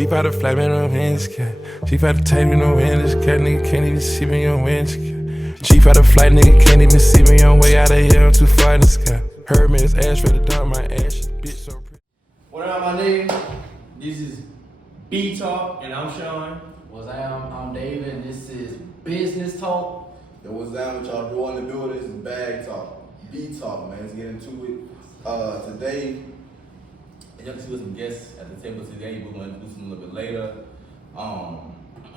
She bout to fly me no winds, cat. She bout to take me no winds, cat. Nigga can't even see me on winds, cat. She bout to fly, nigga can't even see me on way out of here. I'm too far in the sky. Heard me, it's ash for the dump, my ash. Bitch so pretty. What up, my nigga? This is Btalk, and I'm Sean. What's up? I'm David, and this is Business Talk. Yo, what's down? What y'all doing to do this is Bag Talk. Btalk, man. Let's get into it. Today, and y'all can see with some guests at the table today. We're going to do some a little bit later.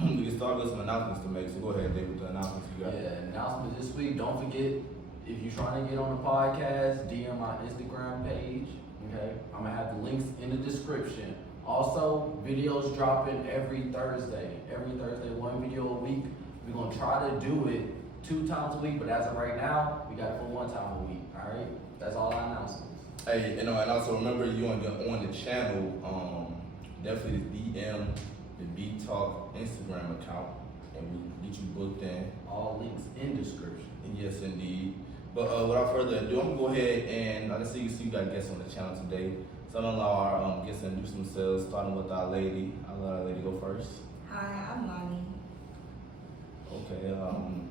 We can start with some announcements to make. So go ahead, David, with the announcements you got. Yeah, announcement this week. Don't forget, if you're trying to get on the podcast, DM my Instagram page. Okay, I'm gonna have the links in the description. Also, videos dropping every Thursday. Every Thursday, one video a week. We're gonna try to do it 2 times a week, but as of right now, we got it for 1 time a week. All right, that's all our announcements. Hey, and also remember you on the channel. Definitely DM the Btalk Instagram account, and we get you booked in. All links in description. And yes, indeed. But without further ado, I'm gonna go ahead and I can see you got guests on the channel today. So I'm gonna allow our guests to introduce themselves, starting with our lady. I'll let our lady go first. Hi, I'm Lonnie. Okay.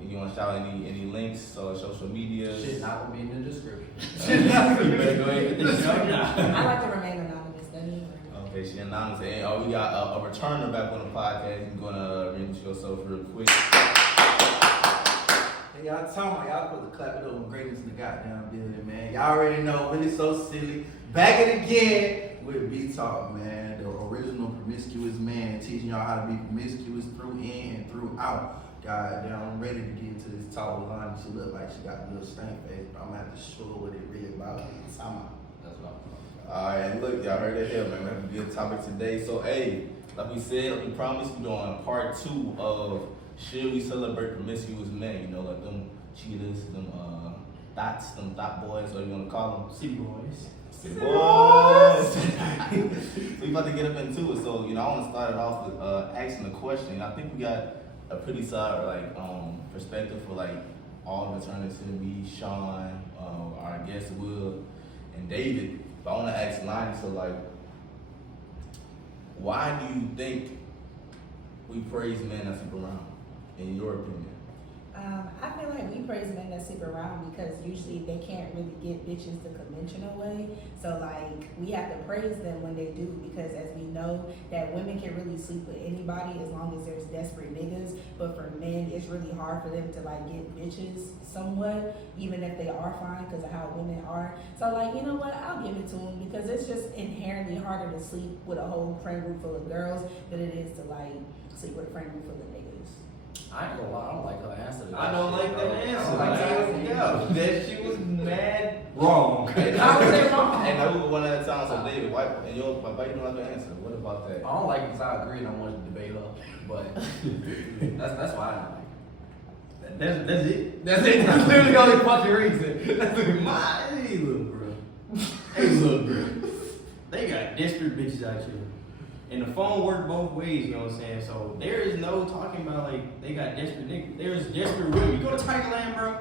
You want to shout any links or social media? Shit not gonna be in the description. You better go ahead and get this show now. I like to remain anonymous. Okay, she anonymous. And we got a returner back on the podcast. You're gonna introduce yourself real quick. Hey, y'all talking about y'all supposed to clap it up when greatness in the goddamn building, man. Y'all already know, really so silly. Back it again with Btalk, man. The original promiscuous man, teaching y'all how to be promiscuous through in and throughout. Goddamn, I'm ready to get into this talk with Lonnie. She look like she got a little stank face, but I'm gonna have to show her what it really about. That's what I'm talking about. Alright, look, y'all heard it here, man. We have a good topic today. So, hey, like we said, like we promised, we're doing part 2 of should we celebrate promiscuous men? You know, like them cheaters, them thought boys, whatever you want to call them. City boys. City boys. So we about to get up into it. So, I want to start it off with asking a question. I think we got a pretty solid perspective for all the returners to be Sean, our guests Will, and David. But I want to ask Lonnie, so why do you think we praise men that sleep around, in your opinion? I feel like we praise men that sleep around because usually they can't really get bitches the conventional way. So we have to praise them when they do, because as we know that women can really sleep with anybody as long as there's desperate niggas. But for men, it's really hard for them to get bitches somewhat, even if they are fine because of how women are. So you know what? I'll give it to them because it's just inherently harder to sleep with a whole friend group full of girls than it is to sleep with a friend group full of niggas. I ain't gonna lie, I don't like her answer to that. I don't like that answer. That shit was mad wrong. How was it wrong? And I was one at a time. So David, why you don't like the answer? What about that? I don't like it because I agree and I wanted to debate her, but that's why I don't like it. That's it. That's it. That's literally the only fucking reason. Hey, look, bro. They got desperate bitches out here. And the phone work both ways, you know what I'm saying? So there is no talking about they got desperate niggas. There's desperate women. You go to Tigerland, bro.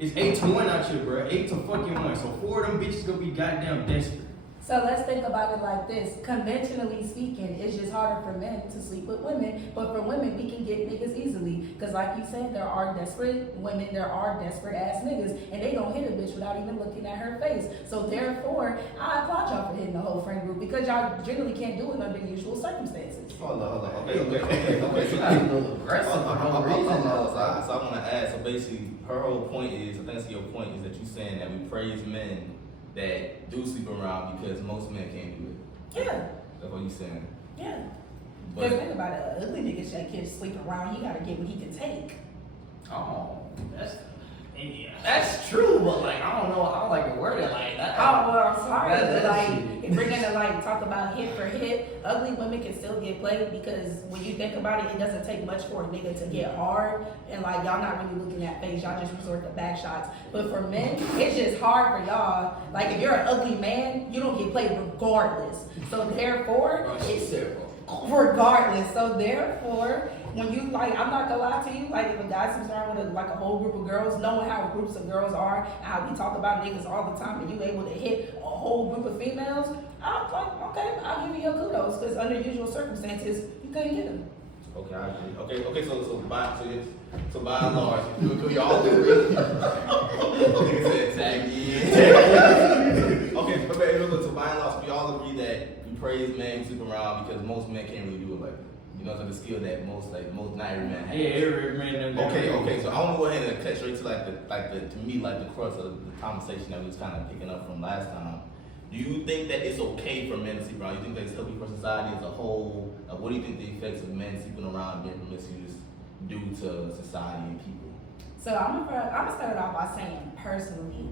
It's 8-1 out here, bro. 8-1. So 4 of them bitches gonna be goddamn desperate. So let's think about it like this. Conventionally speaking, it's just harder for men to sleep with women, but for women, we can get niggas easily. Because like you said, there are desperate women, there are desperate ass niggas, and they gonna hit a bitch without even looking at her face. So therefore, I applaud y'all for hitting the whole friend group, because y'all generally can't do it under usual circumstances. Hold on. Okay. So Got a little aggressive for no reason. So I want to add. So basically, her whole point is, I think your point is that you're saying that we praise men that do sleep around because most men can't do it. Yeah. That's what you're saying. Yeah. But Because think about it, ugly nigga that can sleep around, he gotta get what he can take. Oh, that's true, but I don't know. I don't like the wording like that. Oh, well, I'm sorry, That's but if we're gonna talk about hit for hit, ugly women can still get played, because when you think about it, it doesn't take much for a nigga to get hard, and y'all not really looking at face, y'all just resort to back shots. But for men, it's just hard for y'all. If you're an ugly man, you don't get played regardless. So therefore, it's regardless. So therefore, when you like, I'm not gonna lie to you, like if a guy sits around with a whole group of girls, knowing how groups of girls are, and how we talk about niggas all the time, and you able to hit a whole group of females, I'm like, okay, I'll give you your kudos, because under usual circumstances, you couldn't get them. Okay, I agree. Okay, so by and large, we all agree. Nigga said tag in. Okay, but look, so by and large, we all agree that we praise men sleep around because most men can't really do it like that. You know, it's a skill that most not every man has. Yeah, every man. Okay. So I want to go ahead and cut straight to the crux of the conversation that we was kind of picking up from last time. Do you think that it's okay for men to sleep around? You think that it's healthy for society as a whole? What do you think the effects of men sleeping around and being promiscuous do to society and people? So I'm gonna start it off by saying personally,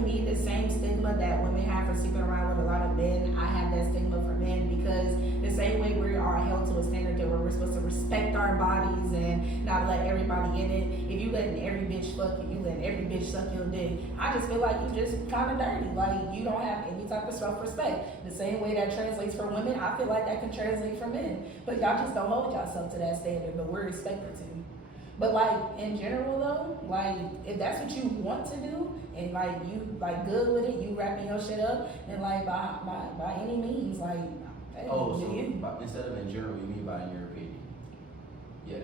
me, the same stigma that women have for sleeping around with a lot of men, I have that stigma for men, because the same way we are held to a standard that we're supposed to respect our bodies and not let everybody in it. If you letting every bitch fuck you, you letting every bitch suck your dick, I just feel like you just kind of dirty. Like you don't have any type of self-respect. The same way that translates for women, I feel like that can translate for men. But y'all just don't hold yourself to that standard, but we're expected to. But like in general though, like if that's what you want to do and like you like good with it, you wrapping your shit up and like by any means, like hey, Oh, so you. instead of in general, you mean by in your opinion? Yeah.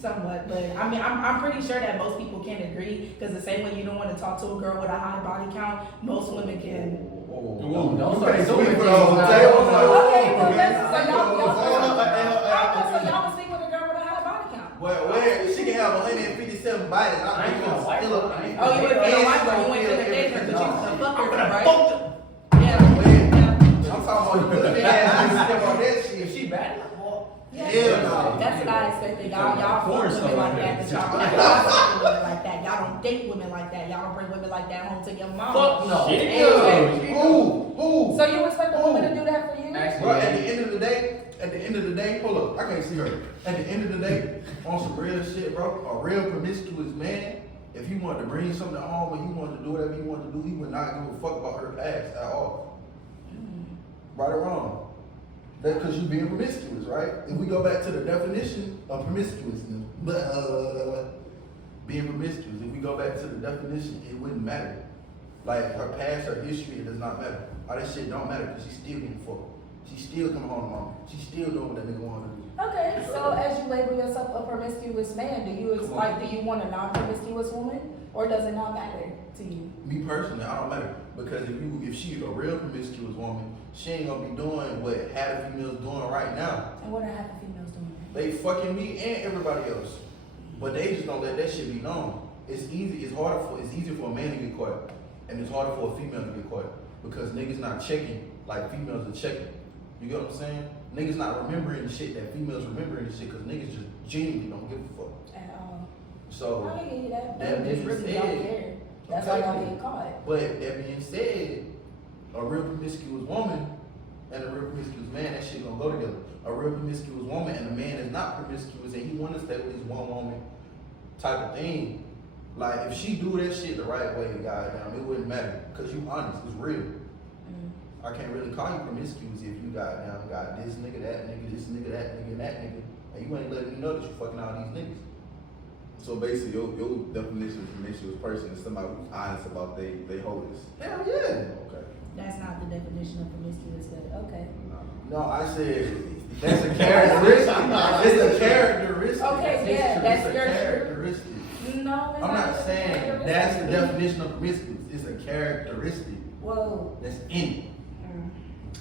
Somewhat, but I mean I'm pretty sure that most people can agree, because the same way you don't want to talk to a girl with a high body count, most women can. Don't start Okay, doing things well now. so y'all was speaking with a girl with a high body count. Well, she can have 157 bodies. I ain't gonna wipe still her. up. Oh, you went to the wife, but you went to the date her, but you was the fucker, right? Yeah. I'm talking about the ass step on that shit. She bad? Hell no. That's what I expected. Y'all fuck women like that, but y'all fuck women like that. Y'all don't date women like that. Y'all don't bring women like that home to your mom. Fuck no. Who? So you expect a woman to do that for you? Bro, at the end of the day, hold up, I can't see her. At the end of the day, on some real shit, bro, a real promiscuous man, if he wanted to bring something home and he wanted to do whatever he wanted to do, he would not give a fuck about her past at all. Right or wrong. That's because you're being promiscuous, right? If we go back to the definition of promiscuousness, being promiscuous, if we go back to the definition, it wouldn't matter. Like her past, her history, it does not matter. All that shit don't matter because she's still getting fucked. She's still coming home to mom. She's still doing what that nigga want to do. Okay, so as you label yourself a promiscuous man, do you want a non-promiscuous woman, or does it not matter to you? Me personally, I don't matter, because if she's a real promiscuous woman, she ain't gonna be doing what half the females doing right now. And what are half the females doing? They fucking me and everybody else, but they just don't let that shit be known. It's easier for a man to get caught, and it's harder for a female to get caught, because niggas not checking like females are checking. You get what I'm saying? Niggas not remembering the shit that females remembering the shit, because niggas just genuinely don't give a fuck. At all. So I hear that. that They just being really don't said, care. That's why y'all get caught. But that being said, a real promiscuous woman and a real promiscuous man, that shit gonna go together. A real promiscuous woman and a man is not promiscuous and he wanna stay with his one woman type of thing. Like if she do that shit the right way, goddamn, it wouldn't matter. Cause you honest, it's real. I can't really call you promiscuous if you got this nigga, that nigga, this nigga, that nigga, and that nigga, and you ain't letting me know that you fucking all these niggas. So basically, your definition of promiscuous person is somebody who's honest about they holiness. Hell yeah. Okay. That's not the definition of promiscuous, but okay. No, I said that's a characteristic. It's a characteristic. Okay, yeah, that's a your characteristic. No, it's I'm not a saying characteristic. that's the definition of promiscuous. It's a characteristic Whoa. that's in it.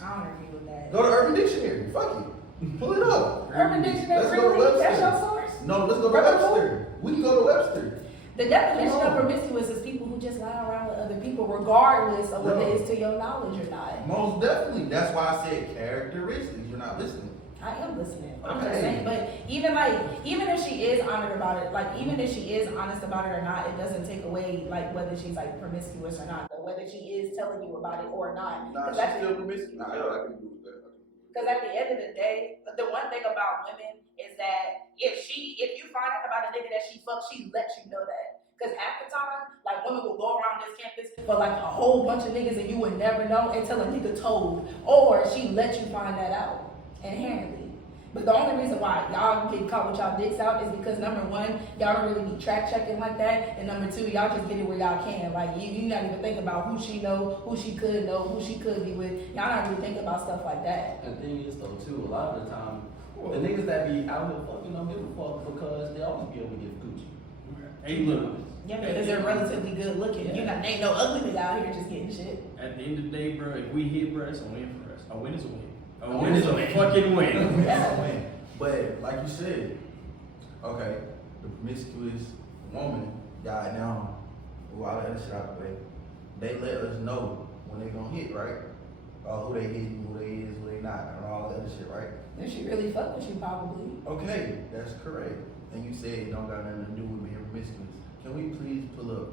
I don't agree with that. Go to Urban Dictionary. Fuck it. Pull it up. Urban Dictionary, Let's go to really? That's Webster. your source? No, let's go to Reputable? Webster. We can go to Webster. The definition of promiscuous is people who just lie around with other people regardless of whether it's to your knowledge or not. Most definitely. That's why I said characteristics. You're not listening. I am listening. I'm just Okay. saying, but even if she is honored about it, like even if she is honest about it or not, it doesn't take away like whether she's like promiscuous or not, but whether she is telling you about it or not. Nah, Because she's still promiscuous. I can agree with that. at the end of the day, the one thing about women is that if you find out about a nigga that she fucks, she lets you know that. Because half the time, like women will go around this campus for like a whole bunch of niggas and you would never know until a nigga told, or she let you find that out. inherently. But the only reason why y'all get caught with y'all dicks out is because number one, y'all don't really be track checking like that, and number two, y'all just get it where y'all can. Like you not even think about who she know, who she could be with. Y'all not really think about stuff like that. And the thing is though too, a lot of the time, the niggas that be out here fucking don't give a fuck because they always be able to get Gucci. Hey, look. Yeah, because they're relatively good looking. You know, ain't no ugly nigga out here just getting shit. At the end of the day, bro, if we hit, bro, it's a win for us. A win is a win. A win is a fucking win. Yeah. But like you said, okay, the promiscuous woman got down with all that other shit out the way. They let us know when they gonna hit, right? Who they hitting, who they is, who they not, and all that other shit, right? And she really fuck with you probably. Okay, that's correct. And you said it don't got nothing to do with being promiscuous. Can we please pull up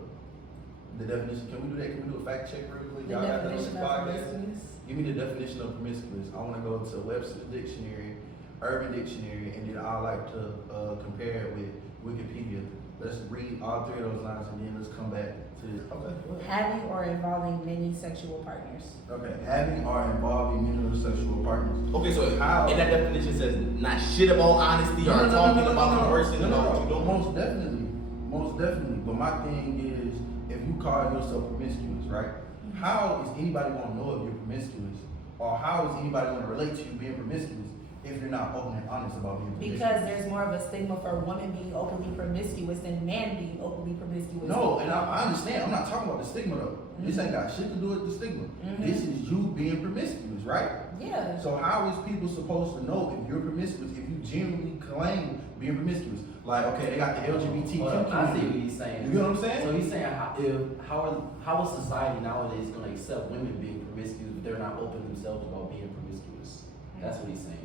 the definition? Can we do that? Can we do a fact check real quick? The Y'all got that on definition the of podcast? promiscuous. Give me the definition of promiscuous. I want to go to Webster's Dictionary, Urban Dictionary, and then I like to compare it with Wikipedia. Let's read all three of those lines and then let's come back to this. Okay. Having or involving many sexual partners. Okay. Having or involving many sexual partners. Okay, so How? in that definition says not shit about honesty or talking about conversing about what you don't want. Most definitely. Most definitely. But my thing is, if you call yourself promiscuous, right? How is anybody gonna know if you're promiscuous? Or how is anybody gonna relate to you being promiscuous if you're not open and honest about being promiscuous? Because there's more of a stigma for women being openly promiscuous than men being openly promiscuous. No, and I understand. I'm not talking about the stigma though. This ain't got shit to do with the stigma. This is you being promiscuous, right? Yeah. So how is people supposed to know if you're promiscuous if you genuinely claim being promiscuous? Like, okay, they got the LGBTQ Well, I see community. what he's saying. You get what I'm saying? So he's saying how is society nowadays going to accept women being promiscuous if they're not open themselves about being promiscuous? That's what he's saying.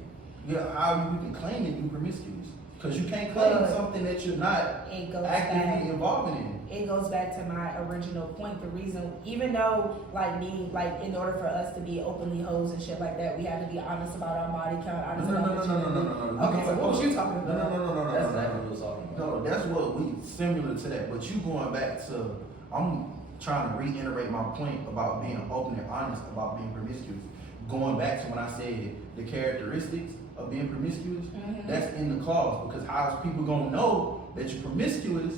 Yeah, how you can claim that you're promiscuous? Because you can't claim something that you're not It goes actively back. involved in. It goes back to my original point. The reason, even though, in order for us to be openly hoes and shit like that, we have to be honest about our body count, honest about what No. Okay, so what was you talking about? No. That's exactly what I was talking about. No, that's what we similar to that. But you going back to, I'm trying to reiterate my point about being open and honest about being promiscuous. Going back to when I said the characteristics of being promiscuous, that's in the clause. Because how is people gonna know that you're promiscuous,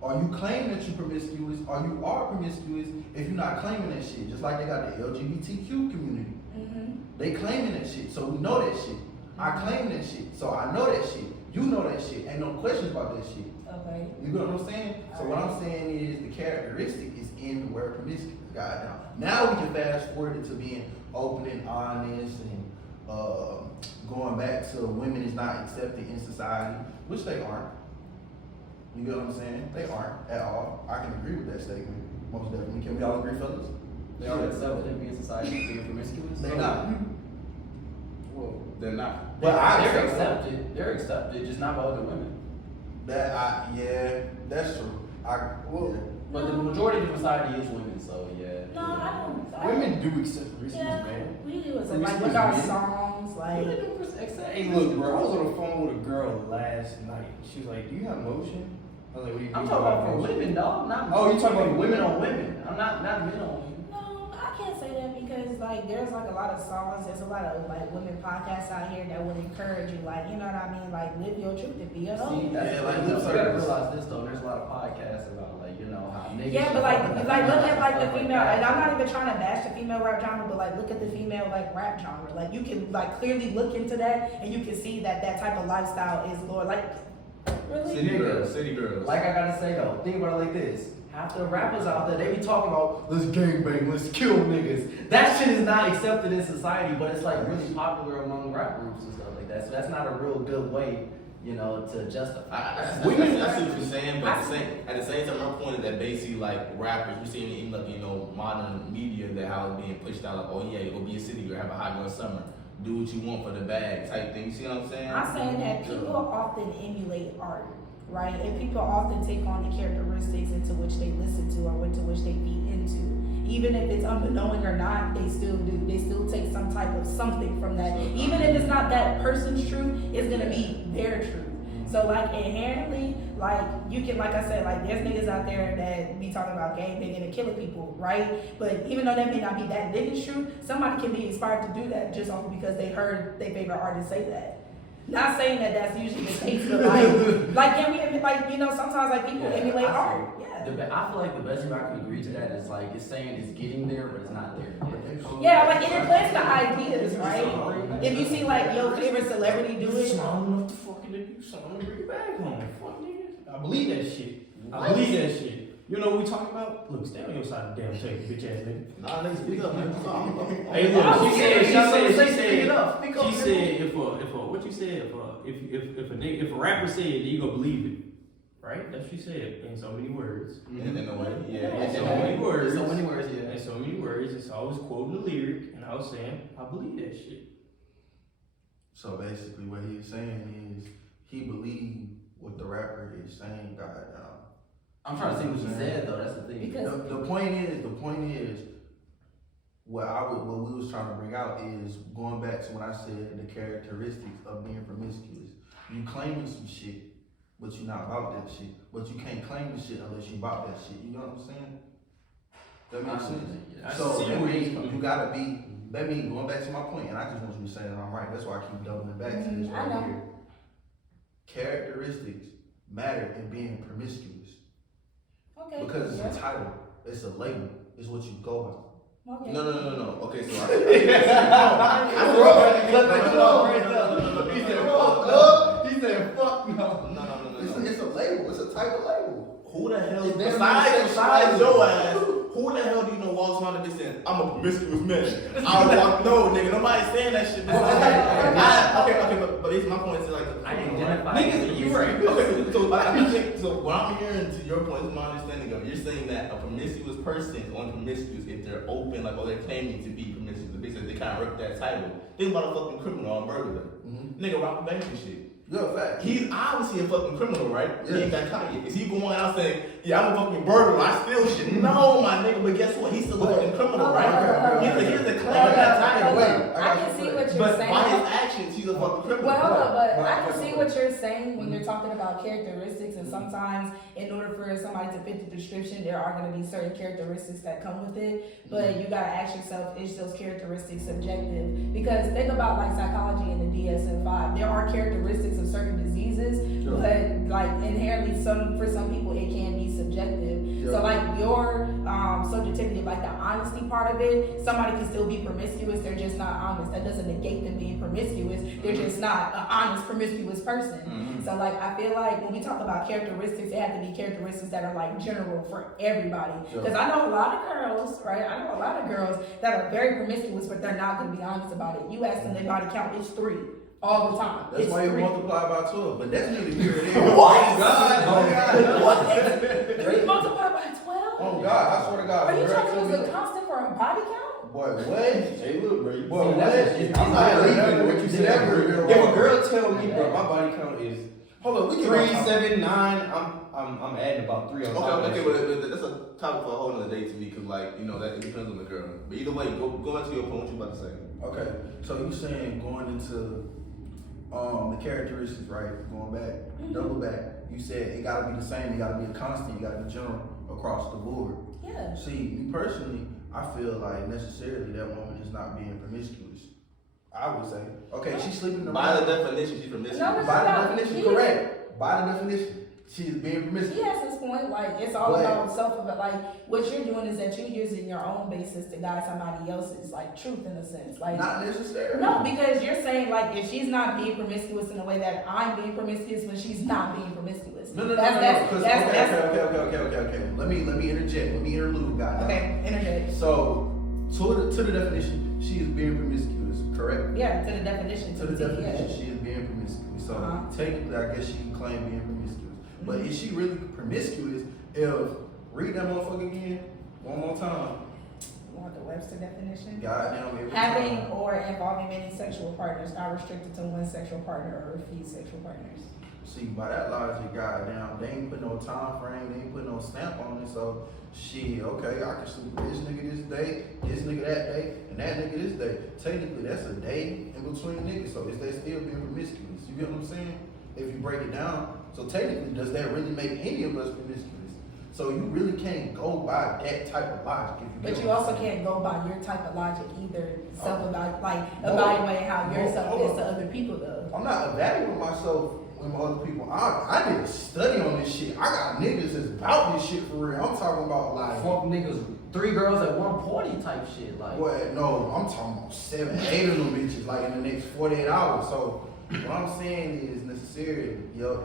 or you claim that you're promiscuous, or you are promiscuous if you're not claiming that shit? Just like they got the LGBTQ community. They claiming that shit, so we know that shit. I claim that shit, so I know that shit. You know that shit. Ain't no questions about that shit. Okay. You get what I'm saying? So what I'm saying is the characteristic is in the word promiscuous. Goddamn. Now we can fast forward it to being open and honest and going back to women is not accepted in society, which they aren't. You get what I'm saying? They aren't at all. I can agree with that statement. Most definitely. Can we all agree, fellas? They are accepted in being society as being promiscuous. They're not. Well, they're not. But They're accepted. They're accepted, just not by other women. Yeah, that's true. But the majority of society is women, so yeah. No, I don't. Women do accept promiscuous, Yeah, man. we do it. So, Promiscuous with our men. songs, Hey, look, bro, I was on the phone with a girl last night. She was like, "Do you have motion?" I was like, "What do you I'm mean talking by about for motion?" women, dog. Not Oh, you talking about women on women. I'm not men on women. No, I can't say that because there's a lot of songs, there's a lot of women podcasts out here that would encourage you, you know what I mean? Live your truth and be your See, own. that's Yeah, like lip you gotta service. realize this though. There's a lot of podcasts about how niggas. Yeah, but look at the female, and I'm not even trying to bash the female rap genre, but look at the female rap genre. You can clearly look into that, and you can see that type of lifestyle is Lord. Really? City girls. Like I gotta say though, think about it like this. Half the rappers out there, they be talking about let's gangbang, let's kill niggas. That shit is not accepted in society, but it's really popular among rap groups and stuff like that. So that's not a real good way, to justify. I see what you're saying, but at the same time, my point is that basically rappers, we're seeing it in modern media that how it's being pushed out oh yeah, go be a city girl, have a hot girl summer, do what you want for the bag type thing. You see what I'm saying? I'm saying that people often emulate art, right? And people often take on the characteristics into which they listen to or into which they feed into. Even if it's unknowing or not, they still do. They still take something from that. Even if it's not that person's truth, it's gonna be their truth. So like inherently, like you can, like I said, like there's niggas out there that be talking about gang banging and killing people, right? But even though that may not be that nigga's true, somebody can be inspired to do that just off because they heard their favorite artist say that. Not saying that that's usually the case, but like can we admit, like, you know, sometimes like people emulate art. Yeah. I feel like the best way I can agree to that is like it's saying it's getting there, but it's not there yet. Yeah, like it implants the ideas, right? If you see like your favorite celebrity do it, Small enough to fucking do something and bring it back home. Fuck niggas. I believe that shit. I believe that shit. You know what we talking about? Look, stand on your side of the damn table, bitch ass nigga. Nah, nigga, speak up, man. Hey, look, she said, if a rapper said it, you gonna believe it. Right? That's what she said in so many words. In a way, yeah. In so many words. So many words, yeah. In so many words. It's always quoting the lyric, and I was saying, I believe that shit. So basically, what he's saying is he believed what the rapper is saying. God, I'm trying to see what you said though. That's the thing. Because the point is, what we was trying to bring out is going back to when I said the characteristics of being promiscuous. You claiming some shit, but you're not about that shit. But you can't claim the shit unless you about that shit. You know what I'm saying? That makes sense. So that means you gotta be. That means going back to my point, and I just want you to say that I'm right. That's why I keep doubling back to this right here. Characteristics matter in being promiscuous. okay. Because it's a title, it's a label, it's what you go by. Okay. No. Okay, so He said, fuck no. No. It's a label, it's a type of label. Who the hell, It doesn't besides make your ass, who the hell do you know walks around and be saying, I'm a promiscuous man? I don't walk, no, nigga, nobody's saying that shit. But it's my point, is like, I identify. Niggas, you right. Okay, so what I'm hearing to your point is my understanding of, you're saying that a promiscuous person is only promiscuous if they're open, like, or they're claiming to be promiscuous. They kind of work that title. Think about a fucking criminal or a burglar. Nigga rob the bank and shit. Good fact. He's obviously a fucking criminal, right? Yeah. He ain't got caught yet. Is he going out saying, yeah, I'm a fucking burglar, I steal shit? No, my nigga, but guess what? He's still a fucking criminal, right? He's the claim of that title. I can see what you're But saying. by his actions, he's a fucking criminal. Well, hold on, but I can see what you're saying when you're talking about characteristics, and sometimes in order for somebody to fit the description, there are going to be certain characteristics that come with it. But you gotta ask yourself, is those characteristics subjective? Because think about like psychology in the DSM-5. There are characteristics of certain diseases, but like inherently, for some people, it can be subjective. So like your subjectivity, like the honesty part of it, somebody can still be promiscuous. They're just not honest. That doesn't negate them being promiscuous. They're just not an honest, promiscuous person. So like I feel like when we talk about characteristics, it have to be characteristics that are like general for everybody. Because I know a lot of girls, right? I know a lot of girls that are very promiscuous, but they're not going to be honest about it. You ask them their body count, it's 3 all the time. That's it's why you 3. multiply by 12, but that's neither here nor there. What? Oh God. What? 3 multiplied by 12? Oh God, I swear to God. Are you Girl, trying to tell use me- a constant for a body count? Boy, what? Hey, look, bro. Boy, what? I'm not leaving what you said. If a girl tell me, bro, my body count is Hold on, we can 3, 7, 9. I'm adding about 3 on top of Okay, that but that's a topic for a whole other day to me, because, like, you know, that it depends on the girl. But either way, go back to your point, what you about to say. Okay, so you saying going into the characteristics, right? Going back, double back. You said it gotta be the same. It gotta be a constant. You gotta be general across the board. Yeah. See, me personally, I feel like necessarily that woman is not being promiscuous. I would say, okay, she's sleeping around. By the definition, she's promiscuous. No, By the no, definition, he- correct. By the definition, she is being promiscuous. He has his point, like it's all But- about self, but like what you're doing is that you're using your own basis to guide somebody else's like truth in a sense. Like Not necessarily. no, because you're saying like if she's not being promiscuous in a way that I'm being promiscuous, but she's not being promiscuous. No. That's Okay. Let me interject. Let me interlude, guys. okay, interject. So, to the definition, she is being promiscuous, correct? Yeah, to the definition. To the definition, yeah. she is being promiscuous. So, Uh-huh. technically, I guess she can claim being promiscuous. But is she really promiscuous if, read that motherfucker again, one more time. You want the Webster definition? Goddamn, every Having time. or involving many sexual partners, not restricted to one sexual partner or a few sexual partners. See, by that logic, goddamn, they ain't put no time frame, they ain't put no stamp on it. So, shit, okay, I can sleep with this nigga this day, this nigga that day, and that nigga this day. Technically, that's a day in between niggas, so is they still being promiscuous? You get what I'm saying? if you break it down. So technically, does that really make any of us promiscuous? So you really can't go by that type of logic. But you also can't go by your type of logic either. Evaluate how yourself is to other people though. I'm not evaluating myself with other people. I did a study on this shit. I got niggas that's about this shit for real. I'm talking about like Fuck niggas, 3 girls at one party type shit. Like, what? No, I'm talking about 7, 8 of them bitches like in the next 48 hours. So what I'm saying is necessary. Yup.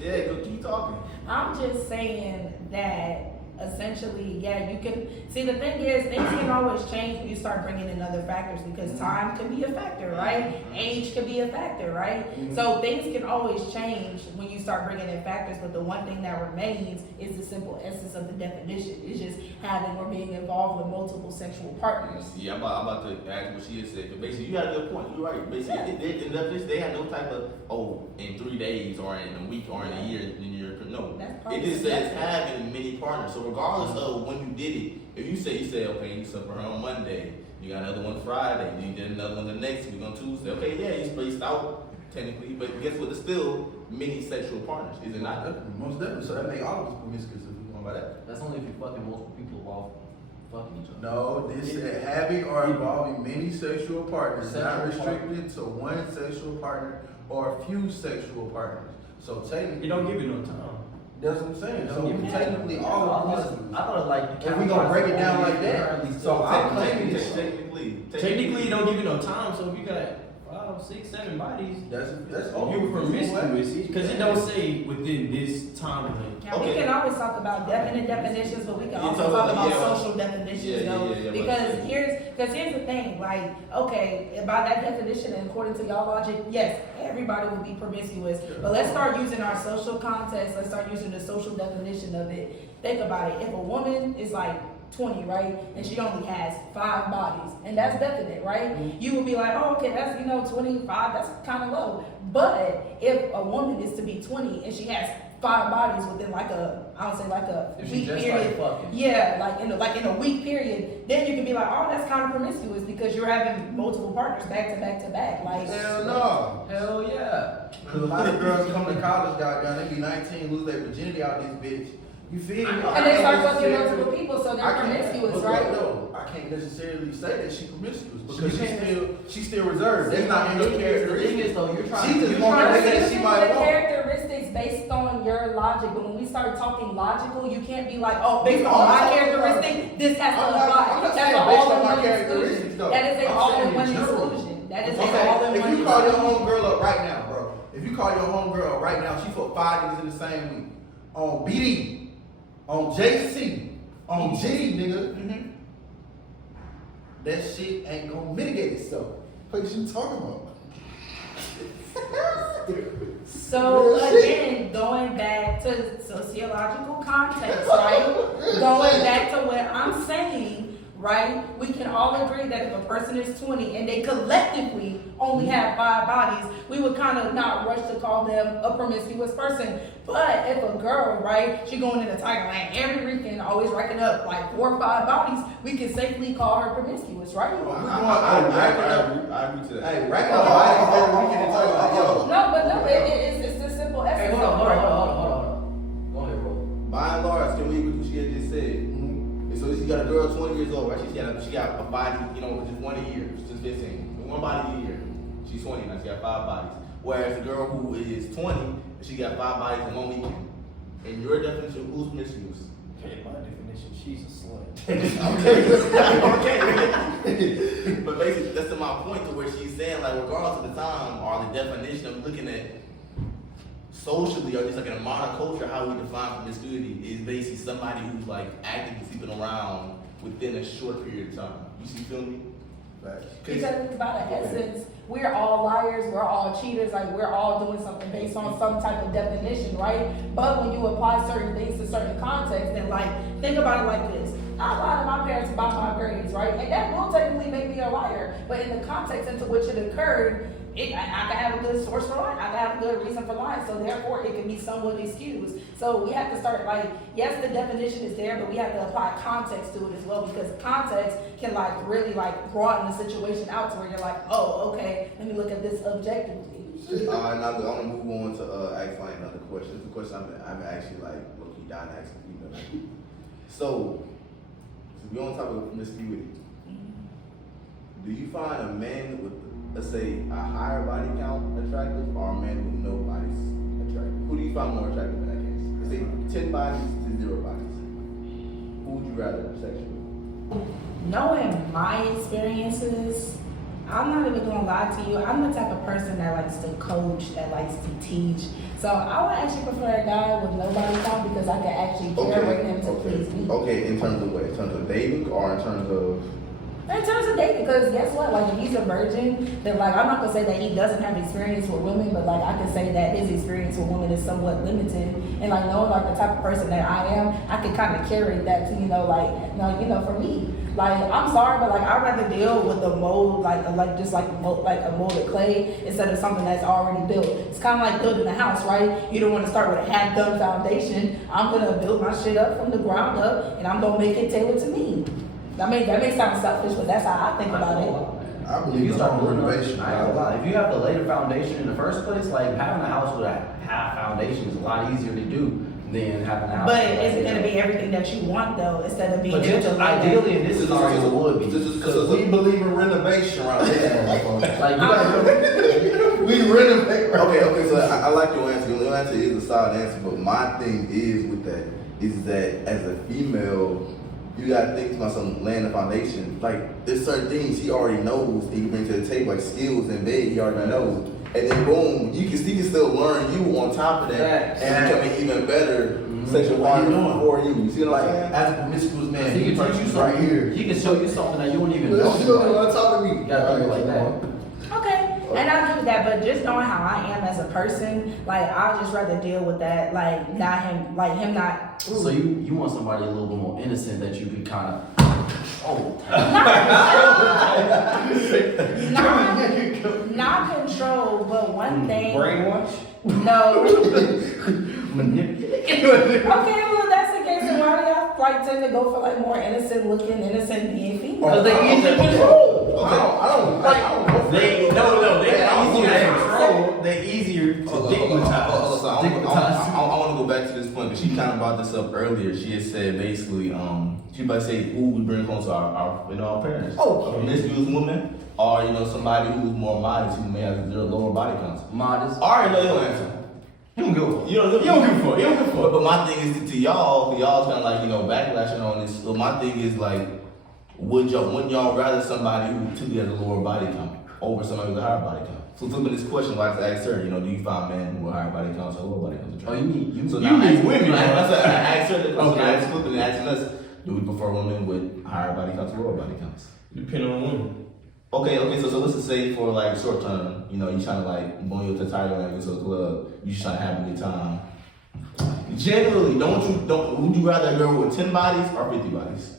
Yeah, go keep talking. I'm just saying that essentially, yeah, you can see the thing is things can always change when you start bringing in other factors because time can be a factor, right? Age can be a factor, right? So things can always change when you start bringing in factors, but the one thing that remains is the simple essence of the definition. It's just having or being involved with multiple sexual partners. Yeah, I'm about to ask what she had said. But basically, you got a good point. You're right. Basically, they have no type of in 3 days or in a week or in a year. No, it just says having many partners. So regardless of when you did it, if you say okay, you slept with her on Monday, you got another one Friday, then you did another one the next week on Tuesday. Okay, yeah, you spaced out technically, but guess what? It's still many sexual partners, is it not? Most definitely. So that make all of us promiscuous if we going by that. that's only if you fucking multiple people while fucking each other. No, this said having or involving many sexual partners, not Sexual restricted to one sexual partner or a few sexual partners. So technically, It don't give you no time. that's what I'm saying. So Yeah. we technically all I promiscuous. thought like If we gonna break it down like that, so I'm claiming this. Technically, it don't give you no time. So if you got 5, 6, 7 bodies, That's you were promiscuous because it don't say within this time limit. Now, we can always talk about definite definitions, but we can also talk about social definitions, though. Because here's the thing, like, okay, by that definition and according to y'all logic, yes, everybody will be promiscuous. But let's start using our social context. Let's start using the social definition of it. Think about it. If a woman is like 20, right, and she only has 5 bodies, and that's definite, right? You would be like, oh, okay, that's 25. That's kind of low. But if a woman is to be 20 and she has 5 bodies within like a If she week just period, started fucking. yeah, like in a week period, then you can be like, oh, that's kind of promiscuous because you're having multiple partners back to back to back. Like, Hell no. Hell yeah. Because a lot of girls come to college, goddamn, they be 19, lose their virginity out this bitch. You feel me? and they start fucking multiple people, so they're I can't- promiscuous, but right? No, I can't necessarily say that she promiscuous because she's still reserved. That's not in her The thing characteristics. is though, you're trying She to just want to Trying say to that she see might the want. characteristics based on your logic, but when we start talking logical, you can't be like, oh, based on I'm my talking characteristic, this has to I'm apply. not That's saying an based on my all-in-one characteristics, exclusion. though. That is an I'm saying all-in-one in general. exclusion. That is an Okay, all-in-one if you call your exclusion. homegirl up right now, bro. If you call your homegirl up right now, she fucked 5 niggas in the same week. On BD, on JC, on G, nigga. That shit ain't gonna mitigate itself. What you talking about? So again, going back to sociological context, right? Going back to what I'm saying, right? We can all agree that if a person is 20 and they collectively only have 5 bodies, we would kind of not rush to call them a promiscuous person. But if a girl, right, she going in a Tigerland every weekend, always racking up like 4 or 5 bodies, we can safely call her promiscuous, right? I agree to that. Hey, racking up bodies every weekend and talking about, yo. No, but no, it's the simple Hey, essence. hold on. Go ahead, bro. By and large, can we agree with what she had just said? And so she got a girl 20 years old, right? She got a body, just 1 a year. She's just 15. 1 body a year. She's 20 now. She got 5 bodies. Whereas the girl who is 20, she got 5 bodies in 1 weekend. In your definition, who's promiscuous? In my definition, she's a slut. Okay. But basically, that's to my point to where she's saying, like, regardless of the time or the definition of looking at socially or just like in a modern culture, how we define promiscuity is basically somebody who's like actively sleeping around within a short period of time. You see, feel me? Because it's about an essence. We're all liars, we're all cheaters, like we're all doing something based on some type of definition, right? But when you apply certain things to certain contexts, then like, think about it like this. I lied to my parents about my grades, right? And that will technically make me a liar. But in the context into which it occurred, I can have a good source for lying. I can have a good reason for lying. So therefore, it can be somewhat excused. So we have to start like, yes, the definition is there, but we have to apply context to it as well, because context can like really like broaden the situation out to where you're like, oh, okay, let me look at this objectively. Alright, now I want to move on to ask like another question. It's a question I'm actually like low-key dying to ask people. So we on top of promiscuity. Do you find a man with, let's say, a higher body count attractive, or a man with no bodies attractive? Who do you find more attractive in that case? Let's say 10 bodies to 0 bodies. Who would you rather sexually? Knowing my experiences, I'm not even gonna lie to you. I'm the type of person that likes to coach, that likes to teach. So I would actually prefer a guy with no body count, because I can actually curate him to please me. Okay, in terms of what? In terms of dating, or in terms of? In terms of dating, because guess what? Like, if he's a virgin, then like, I'm not gonna say that he doesn't have experience with women, but like, I can say that his experience with women is somewhat limited. And like, knowing like the type of person that I am, I can kind of curate that to, for me. Like, I'm sorry, but like, I'd rather deal with the mold, like a molded clay, instead of something that's already built. It's kind of like building a house, right? You don't want to start with a half-done foundation. I'm gonna build my shit up from the ground up, and I'm gonna make it tailored to me. I mean, that may sound selfish, but that's how I think about it. I believe it's on renovation. I ain't gonna lie. If you have to lay the foundation in the first place, like having a house with a half foundation is a lot easier to do than having a house. But is it gonna be everything that you want though, instead of being But ideally in this scenario it would be. Because we believe in renovation right now. Like you gotta We renovate. Okay, so I like your answer. Your answer is a solid answer, but my thing is with that, is that as a female, you gotta think to myself, laying the foundation. Like, there's certain things he already knows that he can bring to the table, like skills in bed, he already knows. And then boom, he can still learn you on top of that, and become an even better sexual partner for you. You see what I'm saying? As a promiscuous man, he can teach you right something. here. He can show you something that you don't even know. You don't want to talk to me. You gotta think like that. Okay, and I'll give that, but just knowing how I am as a person, like, I'd just rather deal with that, like, not him, like, him not. Ooh. So you want somebody a little bit more innocent that you can kind of. Not control, but one thing. Brainwash? No. manipulate. Okay, well, that's the case. Then why do y'all like tend to go for like more innocent looking, innocent being female? Because they easy to control. They easier to control. They easier to stigmatize. I want to go back to this point because she kind of brought this up earlier. She had said basically, she about to say who we bring home to our parents. Oh, a promiscuous woman, or somebody who's more modest, who may have zero lower body counts. Modest. I already know your answer. You don't give a fuck. You don't give a fuck. But my thing is to y'all's kind of like backlashing on this. So my thing is like, wouldn't y'all rather somebody who typically has a lower body count over somebody with a higher body count? So flipping this question, like I asked her, do you find men who have higher body counts or lower body counts? Oh, you mean So now mean women? I asked her the question. Okay. I asked flipping and asking us, do we prefer women with higher body counts or lower body counts? Depending on women. Okay, so let's just say for like short term, you trying to like go to Thailand, go to a club, you just trying to have a good time. Generally, would you rather a girl with 10 bodies or 50 bodies?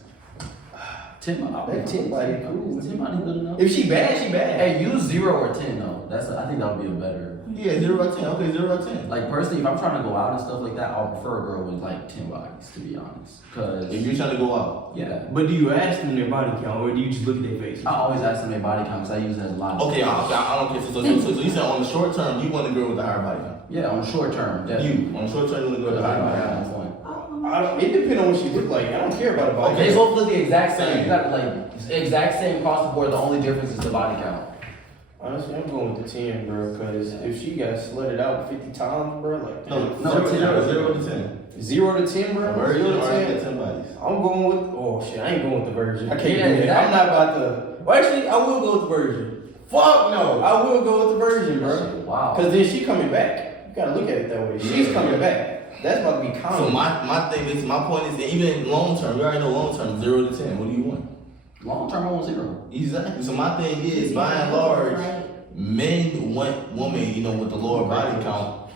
10 body. 10 body, cool. 10 body good enough. If she bad, she bad. Hey, use 0 or 10 though. I think that would be a better. Yeah, 0 or 10. Okay, 0 or 10. Like personally, if I'm trying to go out and stuff like that, I'll prefer a girl with like 10 bodies, to be honest. Cause If you're trying to go out. yeah, But do you ask them their body count or do you just look at their face? I always ask them their body count because I use it as a lot. Okay, I don't care. So you said on the short term, you want a girl with a higher body count. Yeah, on the short term. Definitely. You on the short term, you want a girl with a higher body count. It depends on what she look like. I don't care about the body. They both look the exact same. Same. You got like exact same across the board. The only difference is the body count. Honestly, I'm going with the 10, bro, because if she got slutted out 50 times, bro, like No, 0 to 10. 0 to 10, bro. Virgin 0 to or 10. 10 bodies. I'm going with, I ain't going with the virgin. I can't Yeah, do that. exactly. I'm not about to. Well, actually, I will go with the virgin. Fuck no, I will go with the virgin, bro. Wow. Because then she coming back. You gotta look at it that way. She's coming back. That's about to be common. So my thing is, my point is, even long term, you already know long term, 0 to 10. What do you want? Long term, I want 0. Exactly. So my thing is, by and large, men want women, with the lower body count.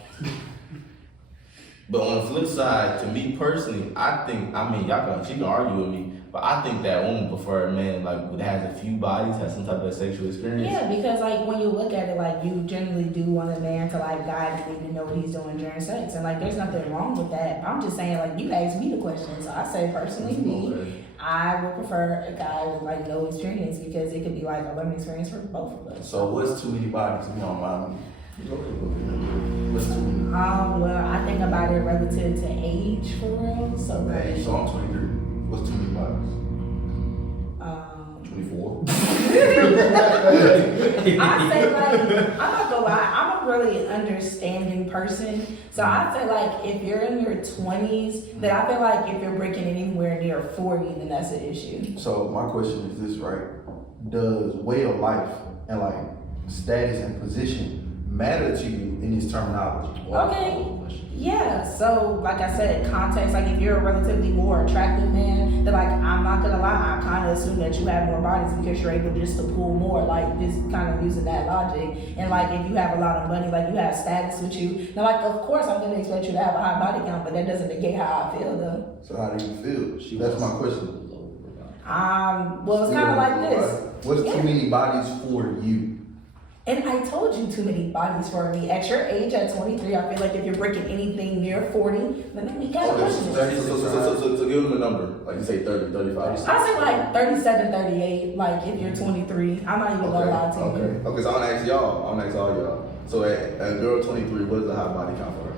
But on the flip side, to me personally, she can argue with me. But I think that woman prefer a man like that has a few bodies, has some type of sexual experience. Yeah, because like when you look at it, like you generally do want a man to like guide and even know what he's doing during sex, and like there's nothing wrong with that. I'm just saying, like, you asked me the question, so I say personally, me, I would prefer a guy with like no experience because it could be like a learning experience for both of us. So what's too many bodies? If you don't mind me. What's too many? Well, I think about it relative to age for real. So like, Hey, so I'm 23. What's too many bodies? 24. I say like, I'm not gonna lie, I'm a really understanding person. So I say like, if you're in your 20s, then I feel like if you're breaking anywhere near 40, then that's an issue. So my question is this, right? Does way of life and like status and position matter to you in this terminology? Okay. Yeah, so like I said, context, like if you're a relatively more attractive man, then like I'm not gonna lie, I kind of assume that you have more bodies because you're able just to pull more, like just kind of using that logic. And like if you have a lot of money, like you have status with you, then like of course I'm gonna expect you to have a high body count, but that doesn't negate how I feel though. So how do you feel? That's my question. Well it's kind of like this. What's too many bodies for you? And I told you too many bodies for me. At your age, at 23, I feel like if you're breaking anything near 40, then we got a question. So give them a number. Like you say 30, 35. I say like 37, 38, like if you're 23. I'm not even gonna lie to you. Okay, so I'm gonna ask y'all. I'm gonna ask all y'all. So at a girl 23, what is a high body count for her?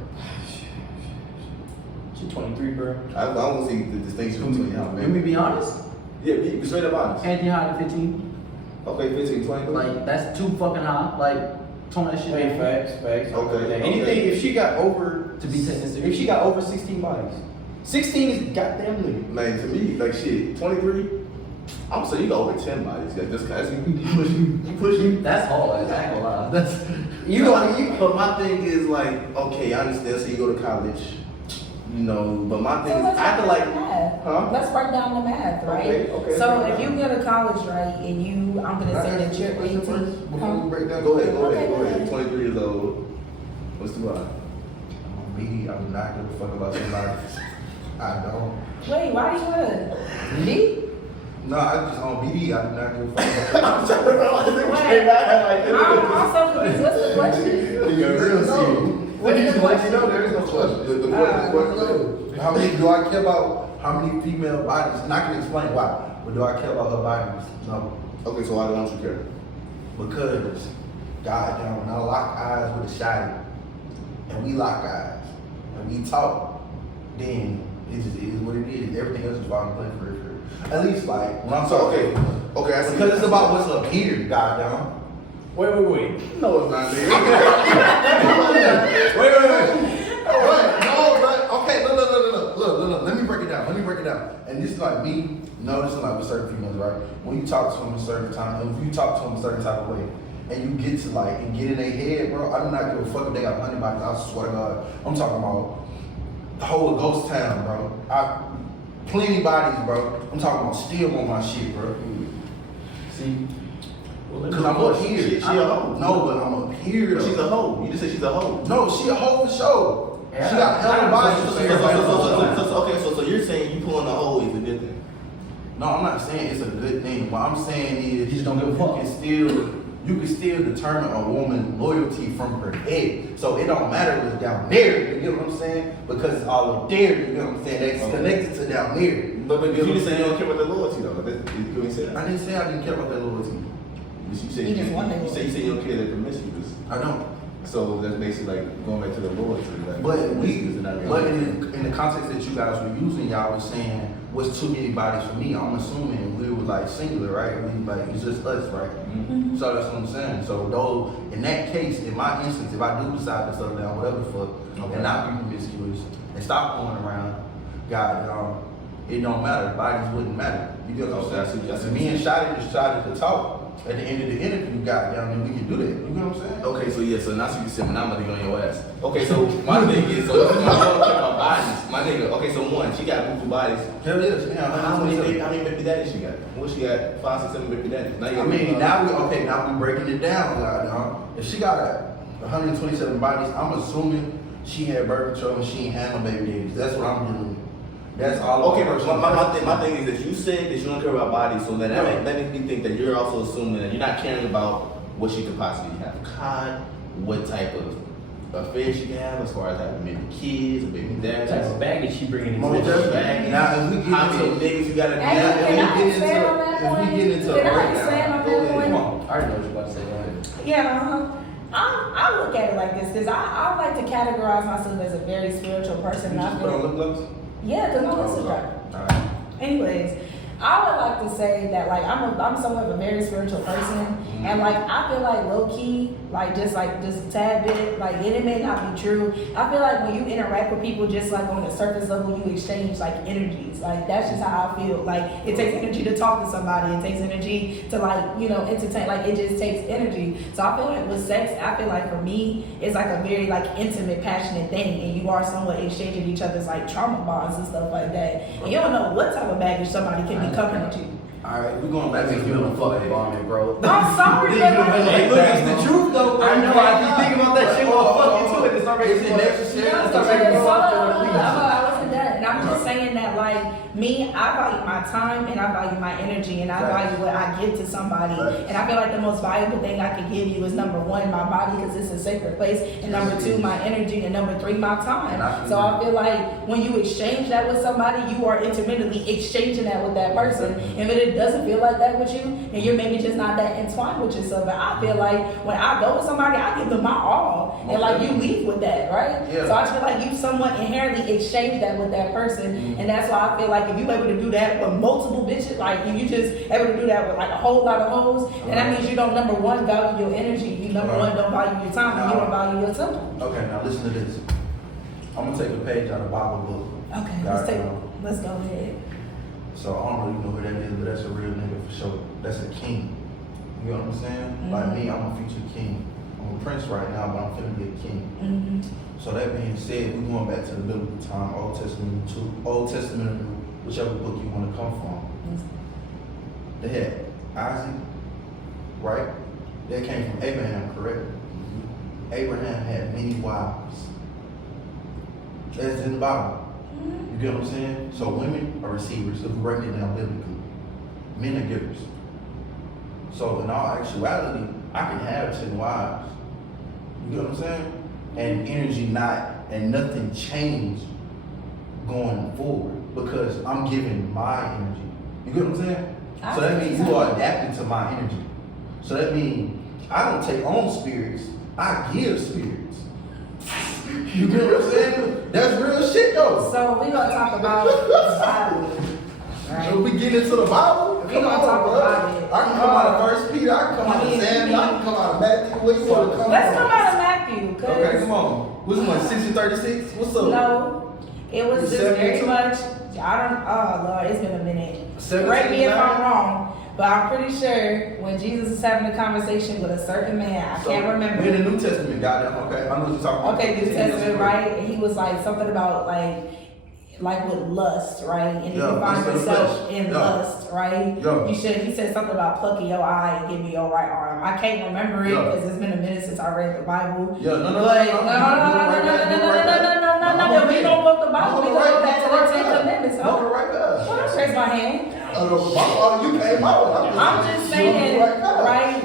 She 23, bro. I want to see the distinction between y'all, Let me man. be honest. Yeah, be straight up honest. Anthony high to 15. Okay, 15, 20. Like, that's too fucking high. Like, tone that shit Hey, down. facts. Okay. Anything, if she got over, To be taken serious. if she got over 16 bodies, 16 is goddamn limit. Man, to me, like shit, 23. I'm saying you got over 10 bodies. Yeah, just cause you pushing. That's hard. I ain't gonna lie. That's You know, but my thing is like, okay, I understand. So you go to college, you know. But my thing So is, let's I feel break like, down the math. huh? Let's break down the math, right? Okay, So break it if you down. go to college, right, and you, I'm gonna say that you're 18. Before we break down, Go ahead. Okay. 23 years old. What's too high? Me, I do not give a fuck about somebody. I don't. Wait, why do you wanna? Me? No, I just on BD. I do not give a fuck. I'm sorry, bro. I think we Wait. came back like I'm also confused. What's the question? You're real serious. What is the question? There is no question. The question is, how many do I care about? How many female bodies? And I can explain why. But do I care about her bodies? No. Okay, so why don't you care? Because, goddamn, when I lock eyes with a shotty, and we lock eyes, and we talk, then it just is what it is. Everything else is falling in place for it. At least, like, when I'm So talking, okay, I see. because it's about what's up here, goddamn. Wait. No, it's not, nigga. Wait. No, bro. Okay, look. Let me break it down. And this is like me noticing like with certain females, right? When you talk to them a certain time, if you talk to them a certain type of way, and you get to like and get in their head, bro, I do not give a fuck if they got 100 bodies. I swear to God, I'm talking about the whole ghost town, bro. Plenty bodies, bro. I'm talking about still on my shit, bro. see. Cause I'm up here. She a hoe. No, but I'm up here. Though. She's a hoe. You just said she's a hoe. No, she a hoe for sure. Yeah. She got hella bodies. So you're saying you pulling a hoe is a good thing? No, I'm not saying it's a good thing. What I'm saying is You just don't give a fuck. you can still determine a woman's loyalty from her head. So it don't matter if it's down there, you get what I'm saying? Because it's all up there, you get what I'm saying? That's connected to down there. But you just say you don't care about the loyalty though. You ain't say that. I didn't say I didn't care about that loyalty. You say You just want that you say you don't care that promiscuous. I don't. So that's basically like going back to the loyalty. Like But promiscuous and not in the context that you guys were using, y'all was saying, what's too many bodies for me? I'm assuming we were like singular, right? We like, it's just us, right? Mhm. So that's what I'm saying. So though, in that case, in my instance, if I do decide to settle down, whatever the fuck, Okay. and not be promiscuous, and stop going around, God, it don't matter. Bodies wouldn't matter. You get what Okay, I I'm see- I saying? see. So me and Shotty just tried to talk. At the end of the interview, goddamn, and we can do that. You know what I'm saying? Okay, so yeah, so now you said monopoly on your ass. Okay, so my thing is, so my girl care about bodies. My nigga, okay, so one, she got beautiful bodies. Hell yes, yeah. How many baby daddies she got? What she got? 5, 6, 7 baby daddies. Now you I got mean, now we breaking it down, goddamn. If she got 127 bodies, I'm assuming she had birth control and she ain't had no baby daddies. That's what I'm dealing with. That's all. Okay, but my thing is that you said that you don't care about body, so then that makes me think that you're also assuming that you're not caring about what she could possibly have. God, what type of affair she can have as far as having maybe kids, or maybe What that type of baggage she bringing into Most this? definitely. Now, if we get how many into niggas you gotta Can I expand on that if we point? get into Can I expand on that breakdown, point? Come on, I already know what you're about to say. Go ahead. Yeah, I look at it like this because I like to categorize myself as a very spiritual person. You And I just put on feel, lip gloss? yeah, because my lips are dark. Alright. Anyways, I would like to say that like I'm somewhat of a very spiritual person, and like I feel like low key, like just a tad bit, like it may not be true. I feel like when you interact with people, just like on the surface level, you exchange like energies. Like that's just how I feel. Like it takes energy to talk to somebody. It takes energy to like entertain. Like it just takes energy. So I feel like with sex, I feel like for me, it's like a very like intimate, passionate thing, and you are somewhat exchanging each other's like trauma bonds and stuff like that. And you don't know what type of baggage somebody can be covering to. Alright, we're going back That to makes the me want middle. to fuck vomit, bro. I'm sorry, but Hey, look, it's the truth though. I know. I keep thinking about that shit. While fucking to it, it's already Is it necessary? I wasn't done. And I'm just saying that, like, me, I value my time and I value my energy and I value what I give to somebody. And I feel like the most valuable thing I can give you is number one, my body, because it's a sacred place, and number two, my energy, and number three, my time. So I feel like when you exchange that with somebody, you are intermittently exchanging that with that person. And if it doesn't feel like that with you, and you're maybe just not that entwined with yourself. But I feel like when I go with somebody, I give them my all. And like you leave with that, right? Yeah. So I feel like you somewhat inherently exchange that with that person. And that's why I feel like if you able to do that with multiple bitches, like if you just able to do that with like a whole lot of hoes, then that means you don't number one value your energy, you number one don't value your time, and you don't value your temple. Okay, now listen to this. I'm gonna take a page out of the Bible book. Okay, Alright, let's go ahead. So I don't really know who that is, but that's a real nigga for sure. That's a king. You know what I'm saying? Like me, I'm a future king. I'm a prince right now, but I'm finna be a king. So that being said, we're going back to the biblical time, Old Testament, whichever book you want to come from. They had Isaac, right? That came from Abraham, correct? Abraham had many wives. That's in the Bible. You get what I'm saying? So women are receivers, so if we break it down biblically. Men are givers. So in all actuality, I can have 10 wives. You get what I'm saying? And energy and nothing changed going forward because I'm giving my energy. You get what I'm saying? So that means you are adapting to my energy. So that means I don't take on spirits, I give spirits. You get what I'm saying? That's real shit though. So we're gonna talk about the Bible. Right? If we get into the Bible, We gonna talk about it. I can come out of 1 Peter, I can come out of Samuel, I can come out of Matthew. Where you want to come Let's from? come out of Matthew, cause Okay, come on. What's one? 60-36? What's up? no, it was just very 72? much. Oh Lord, it's been a minute. 17, Correct me if I'm 9? wrong, but I'm pretty sure when Jesus was having a conversation with a certain man, I can't remember. We're in the New Testament, goddamn. Okay, I know what you're talking about. Okay, New Testament, right? And he was like something about like with lust, right? And if Yeah, you find lust of the yourself flesh. in Yeah. lust, right? Yeah. He said something about plucking your eye and giving your right arm. I can't remember it Yeah. because it's been a minute since I read the Bible. Yeah, no. We don't book the Bible. We don't go back to the 10 Commandments. No, right there. Well, don't raise my hand. You came out. I'm just saying, right?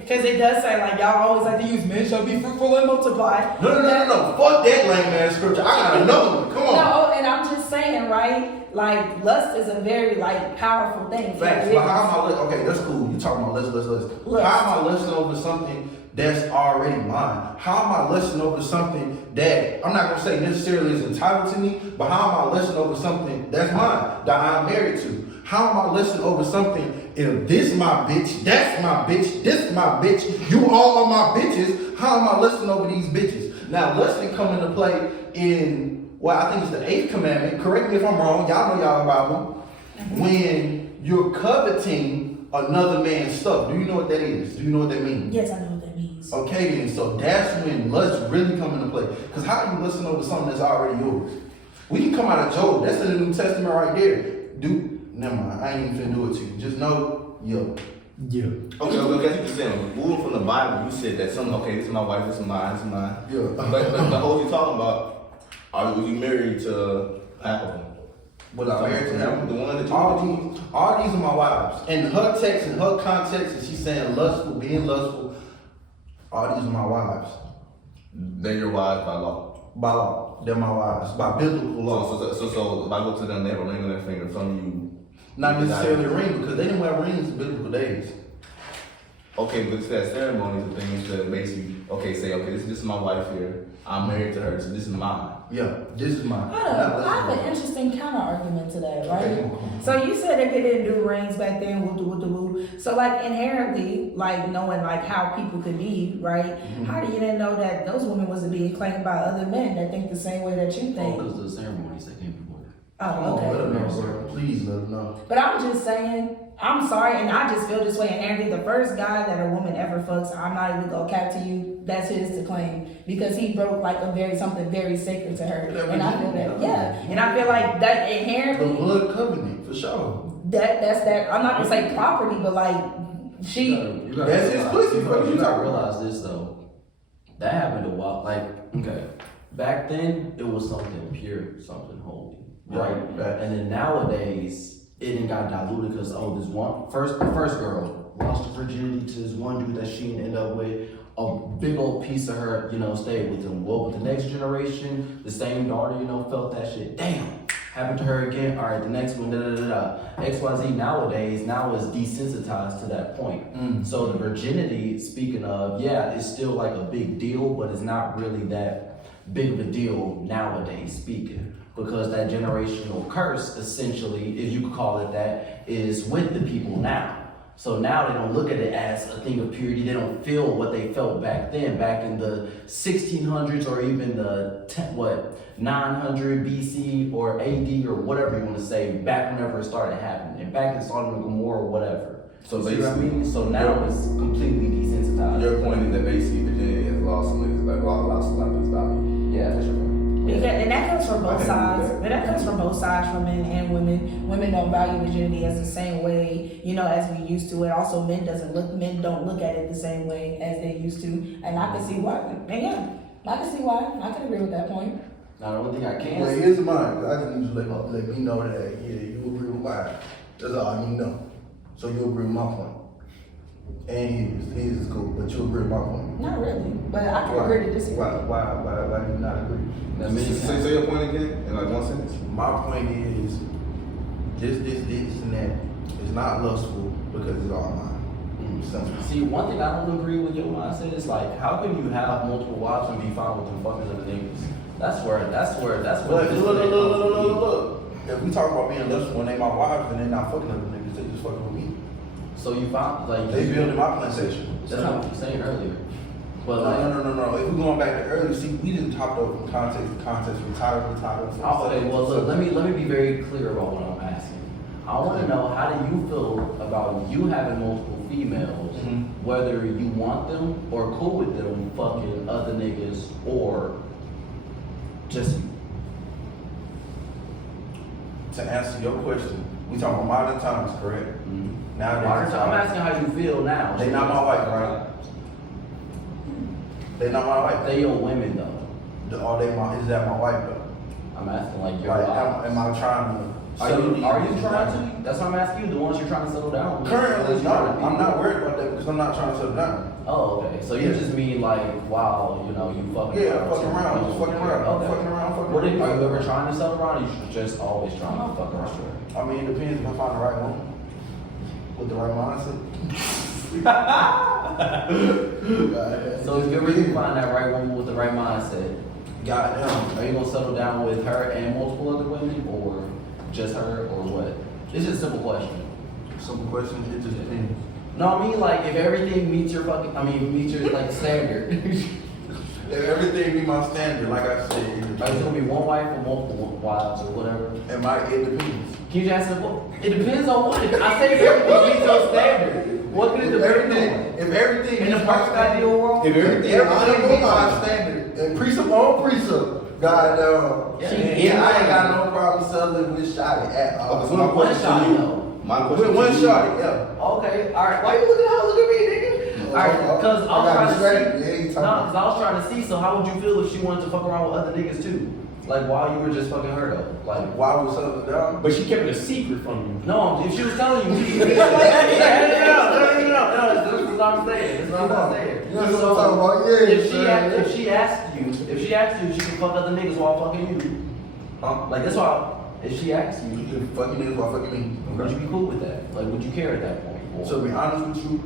Because it does say like y'all always like to use men shall be fruitful and multiply. No. Fuck that lame ass scripture. I got another one. Come on. No, and I'm just saying, right? Like lust is a very like powerful thing. Facts. But how am I? Okay, that's cool. You talking about lust. How am I lusting over something that's already mine? How am I lusting over something that I'm not gonna say necessarily is entitled to me, but how am I lusting over something that's mine that I'm married to? How am I lusting over something if this my bitch, that's my bitch, this my bitch, you all are my bitches? How am I lusting over these bitches? Now lusting come into play in I think it's the 8th commandment. Correct me if I'm wrong. Y'all know y'all Bible. When you're coveting another man's stuff. Do you know what that is? Do you know what that means? Yes, I know what that means. Okay then, so that's when lust really come into play. Because how do you listen over something that's already yours? We can come out of Job. That's in the New Testament right there. Never mind. I ain't even finna do it to you. Just know, yo. Yeah. Okay, that's what you're saying. Moving from the Bible, you said that this is my wife, this is mine, this is mine. Yeah. But the whole you talking about, are you married to Half of them. But I'm married to him. The one that you All these are my wives. And her text and her context, and she's saying lustful, being lustful. All these are my wives. They're your wives by law. By law, they're my wives. By biblical law. So if I go to them, they have a ring on their finger. Some of you. Not necessarily a ring, because they didn't wear rings in biblical days. Okay, but to that ceremony is the thing that basically, this is my wife here. I'm married to her, so this is mine. Yeah, this is mine. I have an interesting counter argument to that, right? So you said that they didn't do rings back then, woo. So like inherently, like knowing like how people could be, right? Mm-hmm. How do you then know that those women wasn't being claimed by other men that think the same way that you think? Because the ceremonies that came before. Oh, Let them okay. know, bro. Please let them know. But I'm just saying, I'm sorry, and I just feel this way inherently. The first guy that a woman ever fucks, I'm not even gonna cap to you, that's his to claim. Because he broke like something very sacred to her. And I feel that, yeah. And I feel like that The inherently, blood covenant, for sure. that's that, I'm not gonna say property, but like, she, You gotta That's his realize- pussy, You what you gotta talking realize this though. That happened a while. Like, okay, back then it was something pure, something holy, right? Right. And then nowadays it didn't got diluted because the first girl lost her virginity to this one dude that she ended up with. A big old piece of her, stayed with him. Well, with the next generation, the same daughter, felt that shit. Damn, happened to her again. All right, the next one, XYZ nowadays now is desensitized to that point. So the virginity, speaking of, yeah, it's still like a big deal, but it's not really that big of a deal nowadays speaking. Because that generational curse, essentially, if you could call it that, is with the people now. So now they don't look at it as a thing of purity. They don't feel what they felt back then, back in the 1600s or even the 900 BC or AD or whatever you want to say, back whenever it started happening, back in Sodom and Gomorrah or whatever. So See what I basically, mean? So now it's completely desensitized. your point is that basically virginity has lost its value. Yeah, for sure. and that comes from both I can sides. do that. And that comes from both sides, from men and women. Women don't value virginity as the same way, as we used to. And also men don't look at it the same way as they used to. And I can see why. And yeah, I can see why. I can agree with that point. Now the only thing I can Well, say, here's mine. I just need you to let me know that, yeah, you agree with mine. That's all I need to know. So you agree with my point. And his is cool, but you agree with my point. Not really, but I can agree to disagree. Why do you not agree? that many times. Say your point again in like one sentence. My point is, this, and that is not lustful because it's all mine. Simple. See, one thing I don't agree with your mindset is like, how can you have multiple wives and be fine with them fucking other niggas? That's where. But look. If we talk about being lustful and they my wives and they not fucking other niggas, they just fucking with me. So you found like They building my plantation. That's not what you were saying earlier. But No. If we're going back to earlier, see, we didn't talk over from context to context, from title to title. Okay, well look, let me be very clear about what I'm asking. I want to know, how do you feel about you having multiple females, whether you want them or cool with them fucking other niggas or just you? To answer your question, we talking about modern times, correct? Now I'm asking how you feel now. They not my wife, right? They not my wife. They your women though. Is that my wife though? I'm asking like your Like, wives. am I trying to? Are you trying to? That's what I'm asking you. The ones you're trying to settle down with. Currently, no. Trying to be- I'm not worried about that because I'm not trying to settle down. Oh, okay. So you Yeah. just mean like, wow, you fucking Yeah, fucking around, just fucking around, Okay. fucking around. What are you ever trying to settle around, or you just always trying to fuck around? I mean, it depends if I find the right one with the right mindset. So if you ever do find that right woman with the right mindset, Goddamn. are you gonna settle down with her and multiple other women, or just her, or what? It's just a simple question. Simple question. It just depends. No, I mean like if everything meets your like standard. If everything be my standard, like I said, it Like it's depends. gonna be one wife or multiple wives or whatever. It depends. Can you just ask well, it depends on what. I say everything meets your standard. What could it depend on? If everything In the meets my perfect standard, ideal world? If everything meets my standard, and precept on precept, goddamn. Yeah. Yeah, I ain't got no problem settling with Shotty at all. Okay, so my One question shot, to you. though. My question With one to you. Shotty, yeah. Okay, alright. Why you looking at me, nigga? Alright, because I was trying to see. Yeah, you No, because I was trying to see, so how would you feel if she wanted to fuck around with other niggas too? Like while you were just fucking her though. Like Why was something down? But she kept it a secret from you. no, if she was telling you, no, that's what I'm saying. That's what I'm saying. You know what I'm talking about? Yeah. If she asked you if she can fuck other niggas while fucking you, like that's why. If she asked you, You can fucking niggas while fucking me. would you be cool with that? Like, would you care at that point? Or- So to be honest with you,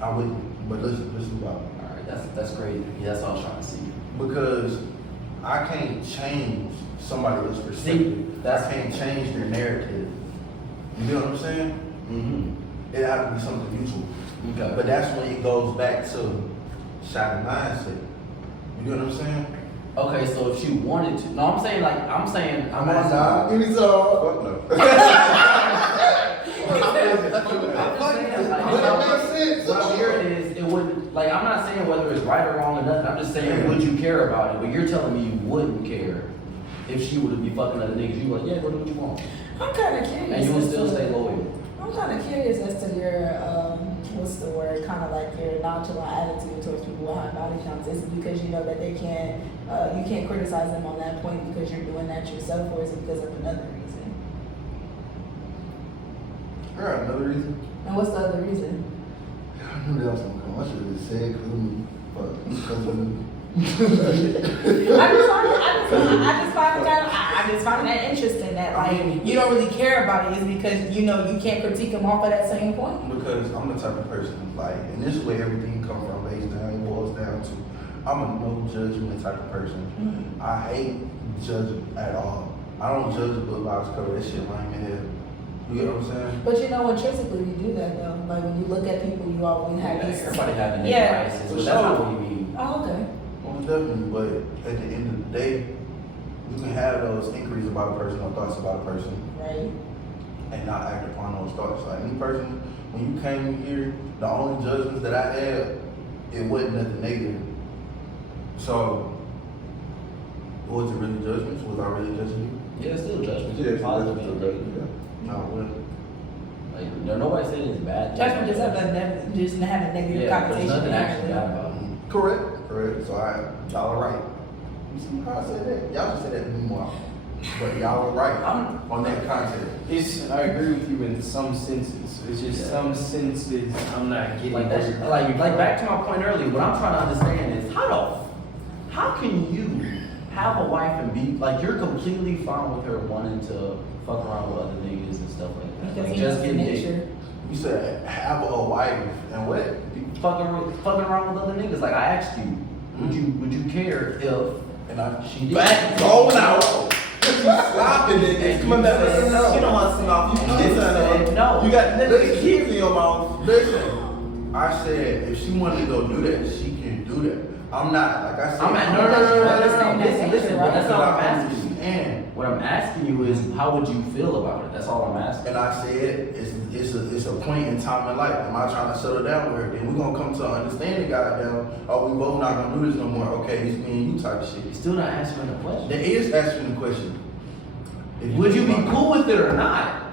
I wouldn't. But listen about it. all right, that's crazy. Yeah, that's all I was trying to see. Because I can't change somebody else's perspective. I can't change their narrative. You know what I'm saying? Mm-hmm. It has to be something mutual. Okay. But that's when it goes back to shoddy mindset. You know what I'm saying? Okay, so if she wanted to, no, I'm saying Give me some. Fuck no. What I'm hearing is it wouldn't, like, I'm not saying whether it's right or wrong or nothing. I'm just saying, would you care about it? But you're telling me you wouldn't care if she would be fucking other niggas. You like, yeah, go do what you want, I'm kind of curious. and you would as still to- stay loyal. I'm kind of curious as to your, what's the word, kind of like your nonchalant attitude towards people with high body counts. Is it because you know that they can't, you can't criticize them on that point because you're doing that yourself, or is it because of another reason? I got another reason. And what's the other reason? I knew that was gonna come. I should have just said because of me. But because of me. I just find that interesting that like you don't really care about it is because you know you can't critique them off of that same point. Because I'm the type of person, like, and this is where everything comes from, based down, it boils down to, I'm a no judgment type of person. Mm-hmm. I hate judging at all. I don't judge a book by its cover, that shit lame in hell. You get what I'm saying? But you know, intrinsically we do that though. Like when you look at people, you always have these. Everybody having Yeah. their biases, but that's not what you mean. Oh, okay. Most definitely, but at the end of the day, you can have those inquiries about a person or thoughts about a person Right. and not act upon those thoughts. Like me personally, when you came here, the only judgments that I had, it wasn't nothing negative. So, was it really judgments? Was I really judging you? Yeah, it's still judgment. Yeah, it's Positive still judgment. No, it wasn't. Like, nobody saying it's bad. Judgment just have a negative Yeah, there's connotation. nothing actually bad about it. Correct. So y'all are right. You see how I said that? Y'all just said that to me more. But y'all are right on that content. I agree with you in some senses. It's just some senses I'm not getting. Like that's like back to my point earlier. What I'm trying to understand is how can you have a wife and be like you're completely fine with her wanting to fuck around with other niggas and stuff like that. Because Like, he knows the get nature. You said have a wife and what? fucking around with other niggas. Like I asked you, would you care if she did? Back going out. Stopping niggas. Coming back with no. You know how to mouth. You did something. No. You got niggas kids in your mouth. Listen, I said if she wanted to go do that, she can do that. I'm not like I said. I'm at no. Listen. But that's not what I'm asking you. And What I'm asking you is, how would you feel about it? That's all I'm asking. and I said it's a point in time in life. Am I trying to settle down with her? Then we're gonna come to an understanding, goddamn. Oh, we both not gonna do this no more. Okay, it's me and you type of shit. You're still not answering the question. There is asking the question. Would you be cool with it or not?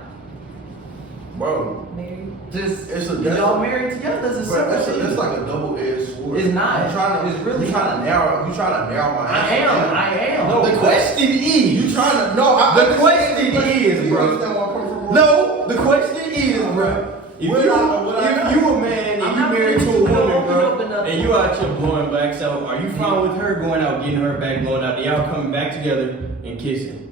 Bro? Married. Just It's a y'all married together. That's a Bro, separate that's shit. like a double-edged sword. It's not. You trying to, It's really you trying to narrow. You trying to narrow my I answer. am. No, The question is. You trying to? No, The question is, You bro. understand where I'm coming from? No, the question is, bro. If you a man and you married to a woman, bro, and you out here blowing back, so are you fine with her going out, getting her back, blowing out, and y'all coming back together and kissing?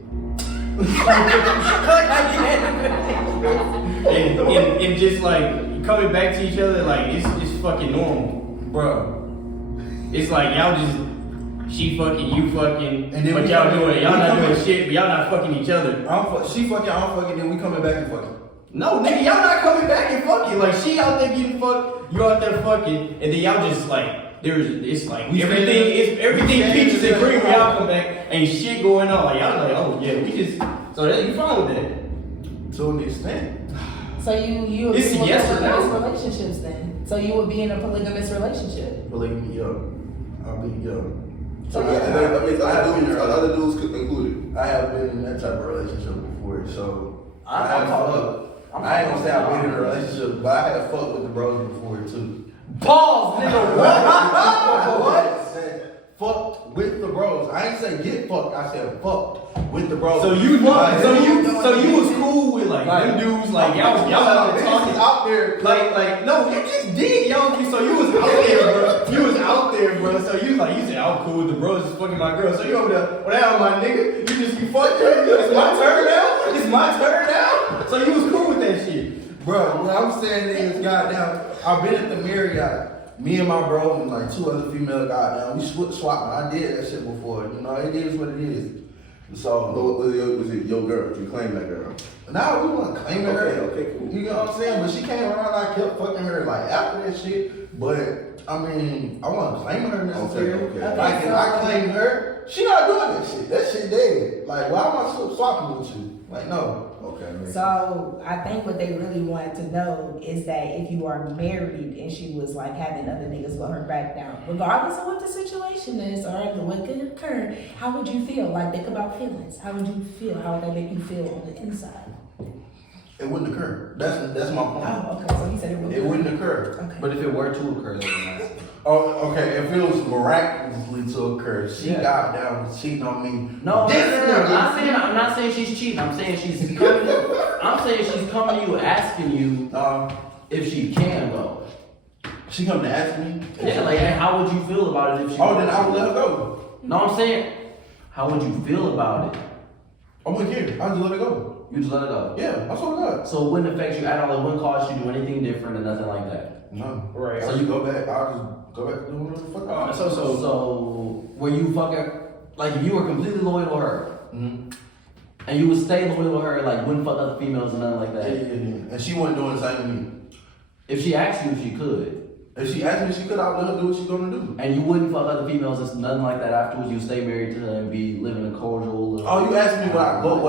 and just like coming back to each other, like it's fucking normal, bro. It's like y'all just she fucking, you fucking, And then but we y'all coming- doing, y'all we not coming- doing shit, but y'all not fucking each other. She fucking, I'm fucking, then we coming back and fucking. No, nigga, y'all not coming back and fucking. Like, she out there getting fucked, you out there fucking, and then y'all just like, it's like, We everything stand peaches and together. cream, y'all come back, ain't shit going on. Like, y'all like, oh yeah, we just, so that, you fine with that? To an extent. So you It's agree with yes or no. polygamous relationships then? So you would be in a polygamous relationship? Believe me, yo. I'll be young. So I have other dudes included. I have been in that type of relationship before, so I'm I have talking- fucked. I ain't gonna say I've been in a relationship, but I have fucked with the bros before too. Pause, nigga. What? What? Fucked with the bros. I ain't say get fucked. I said fucked with the bros. So you Like, so you was cool with like them dudes like y'all talking talking out there. like no you just did y'all so you was out there bro you was out there bro so you said I'm cool with the bros just fucking my girl so you over there whatever my nigga you just be fucking it's my turn now so you was cool with that shit. Bro, what I'm saying is, goddamn, I've been at the Marriott. Me and my bro and like 2 other female goddamn, we swapping. I did that shit before. You know, it is what it is. So, Was it your girl? Did you claim that girl? nah, we wasn't claiming her. Okay, cool. You know what I'm saying? But she came around, I kept fucking her like after that shit. But I mean, I wasn't claiming her necessarily. Okay. Like if I claimed her, she not doing that shit. That shit dead. Like, why am I swapping with you? Like, no. Okay. So I think what they really wanted to know is that if you are married and she was like having other niggas with her back down, regardless of what the situation is or what could occur, how would you feel? Like think about feelings. How would you feel? How would that make you feel on the inside? It wouldn't occur. That's my point. Oh, okay. So he said it wouldn't. It wouldn't occur. Okay. But if it were to occur, then that's Oh, okay. If it was miraculously to occur, she Yeah. got down with cheating on me. No, This I'm not saying she's cheating. I'm saying she's coming. I'm saying she's coming to you asking you if she can go. She come to ask me. Yeah, like how would you feel about it if she? Oh, then I would let her go. No, I'm saying, how would you feel about it? I wouldn't care. I just let her go. You just let it go. Yeah, I swear to God. So it wouldn't affect you at all. It wouldn't cause you to do anything different and nothing like that. No. Right. So you go back. I'll just go back to doing whatever the fuck I want. So were you fucking like if you were completely loyal to her Mm-hmm. and you would stay loyal to her, like wouldn't fuck other females and nothing like Yeah, that? yeah. And she wasn't doing the same to me. If she asked you if she could, If she asked me, she could. I'll let her do what she's gonna do. and you wouldn't fuck other females and nothing like that afterwards, you stay married to her and be living a cordial. Oh, you asked me what I go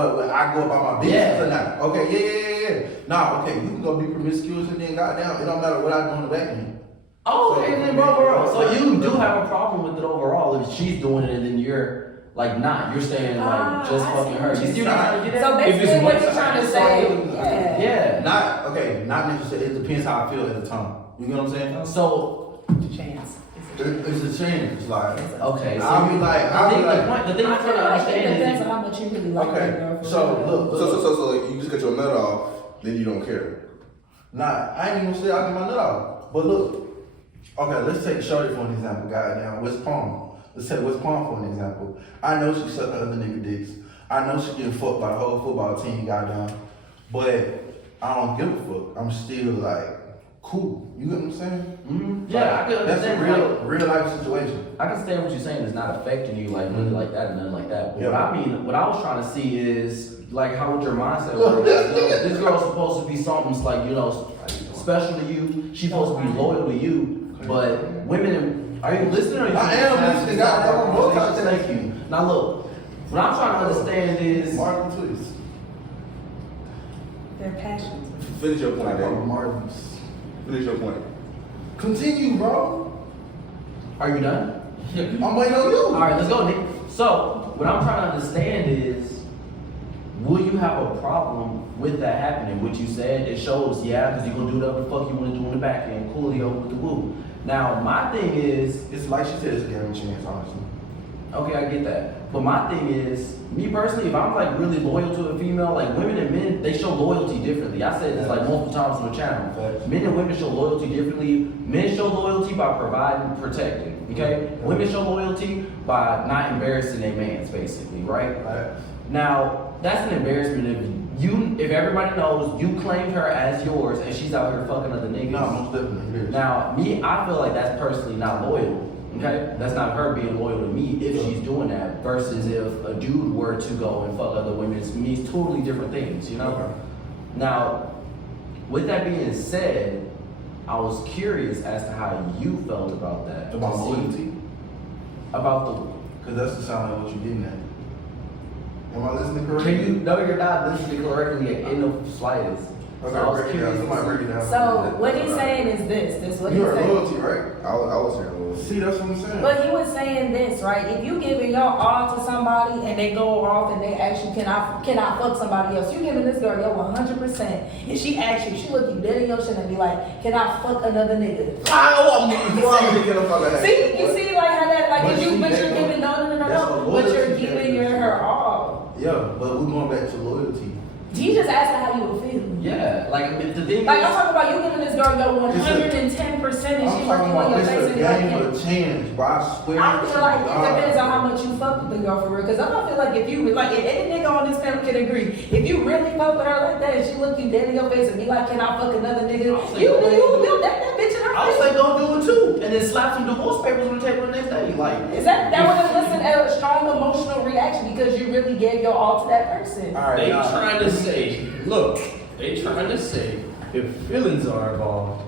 about my business Yeah. or not? Okay, yeah. Nah, okay, you can go be promiscuous and then goddamn, it don't matter what I do in the back end. Oh, So- okay, then bro. So you do have a problem with it overall if she's doing it and then you're like not. You're saying like just I fucking see her. what You you're see what I'm trying to get at? So If it's basically, what one you're side, trying to it's say, like- yeah. Yeah. Not necessarily. It depends how I feel at the time. You know what I'm saying? So It's a chance. It's a change. It's like okay. So I'll be like, the thing I I'm feel trying to like it understand depends is on how much you really like okay. that girl. for So real. look. So like you just got your nut off, then you don't care. Nah, I ain't even gonna say I get my nut out. But look, okay, let's take Shorty for an example. Goddamn, West Palm. Let's take West Palm for an example. I know she sucking other nigga dicks. I know she getting fucked by the whole football team. Goddamn, but I don't give a fuck. I'm still like cool. You get what I'm saying? Mm-hmm. Yeah, I can That's a understand. real life situation. I can understand what you're saying. It's not affecting you like really like that and nothing like that. But Yeah. what I was trying to see is like how would your mindset work? This girl's supposed to be something like special to you. She's supposed to be loyal to you. But women, are you listening? Or are you I am listening, goddamn. I'm multitasking. Thank you. Now look, what I'm trying to understand is Martin Twist. Their passions. Finish your point, Dave. Martin's. Finish your point. Continue, bro. are you done? I'm waiting on you. All right, let's go, Nick. So, what I'm trying to understand is, will you have a problem with that happening? What you said, it shows, yeah, because you're going to do whatever the fuck you want to do in the back end. Coolio with the woo. Now, my thing is, It's like she said, it's a game chance, honestly. okay, I get that. But my thing is, me personally, if I'm like really loyal to a female, like women and men, they show loyalty differently. I said this like multiple times on the channel. Facts. Men and women show loyalty differently. Men show loyalty by providing, protecting. Okay? Women show loyalty by not embarrassing their mans, basically, right? Right. Now, that's an embarrassment if everybody knows you claimed her as yours and she's out here fucking other niggas. No, most definitely. It is. Now, me, I feel like that's personally not loyal. Okay, that's not her being loyal to me if she's doing that. Versus if a dude were to go and fuck other women, it means totally different things. You know. Okay. Now, with that being said, I was curious as to how you felt about that. About To see- loyalty? About Because that's the sound like what you're getting at. Am I listening the. correctly? Can you? No, you're not listening correctly in the slightest. Okay, So I was break it down. curious. Somebody break it down. So what he's saying is this what You he's heard saying. loyalty, right? I was saying loyalty. See, that's what I'm saying. But he was saying this, right? If you giving your all to somebody and they go off and they actually cannot fuck somebody else, you giving this girl your 100%. And she asks you, she look you dead in your shit and be like, can I fuck another nigga? I'm gonna get a fuck out of See, you see like how that, like But if you, see, but that you're go- giving no. That's thing Like, is, I'm talking about you giving this girl your 110% and I'm she talking looking on about your this face a and be like, game yeah. of a chance, bro. I swear. I feel like it to depends God. on how much you fuck with the girl for real. Cause I don't feel like if you like, if any nigga on this panel can agree, if you really fuck with her like that and she look you dead in your face and be like, can I fuck another nigga? You that bitch in her I was face. like, go do it too, and then slap some divorce papers on the table the next day. Like, Is that would elicit a strong emotional reaction because you really gave your all to that person? All right, they nah. trying to say, look, they trying to say, if feelings are involved,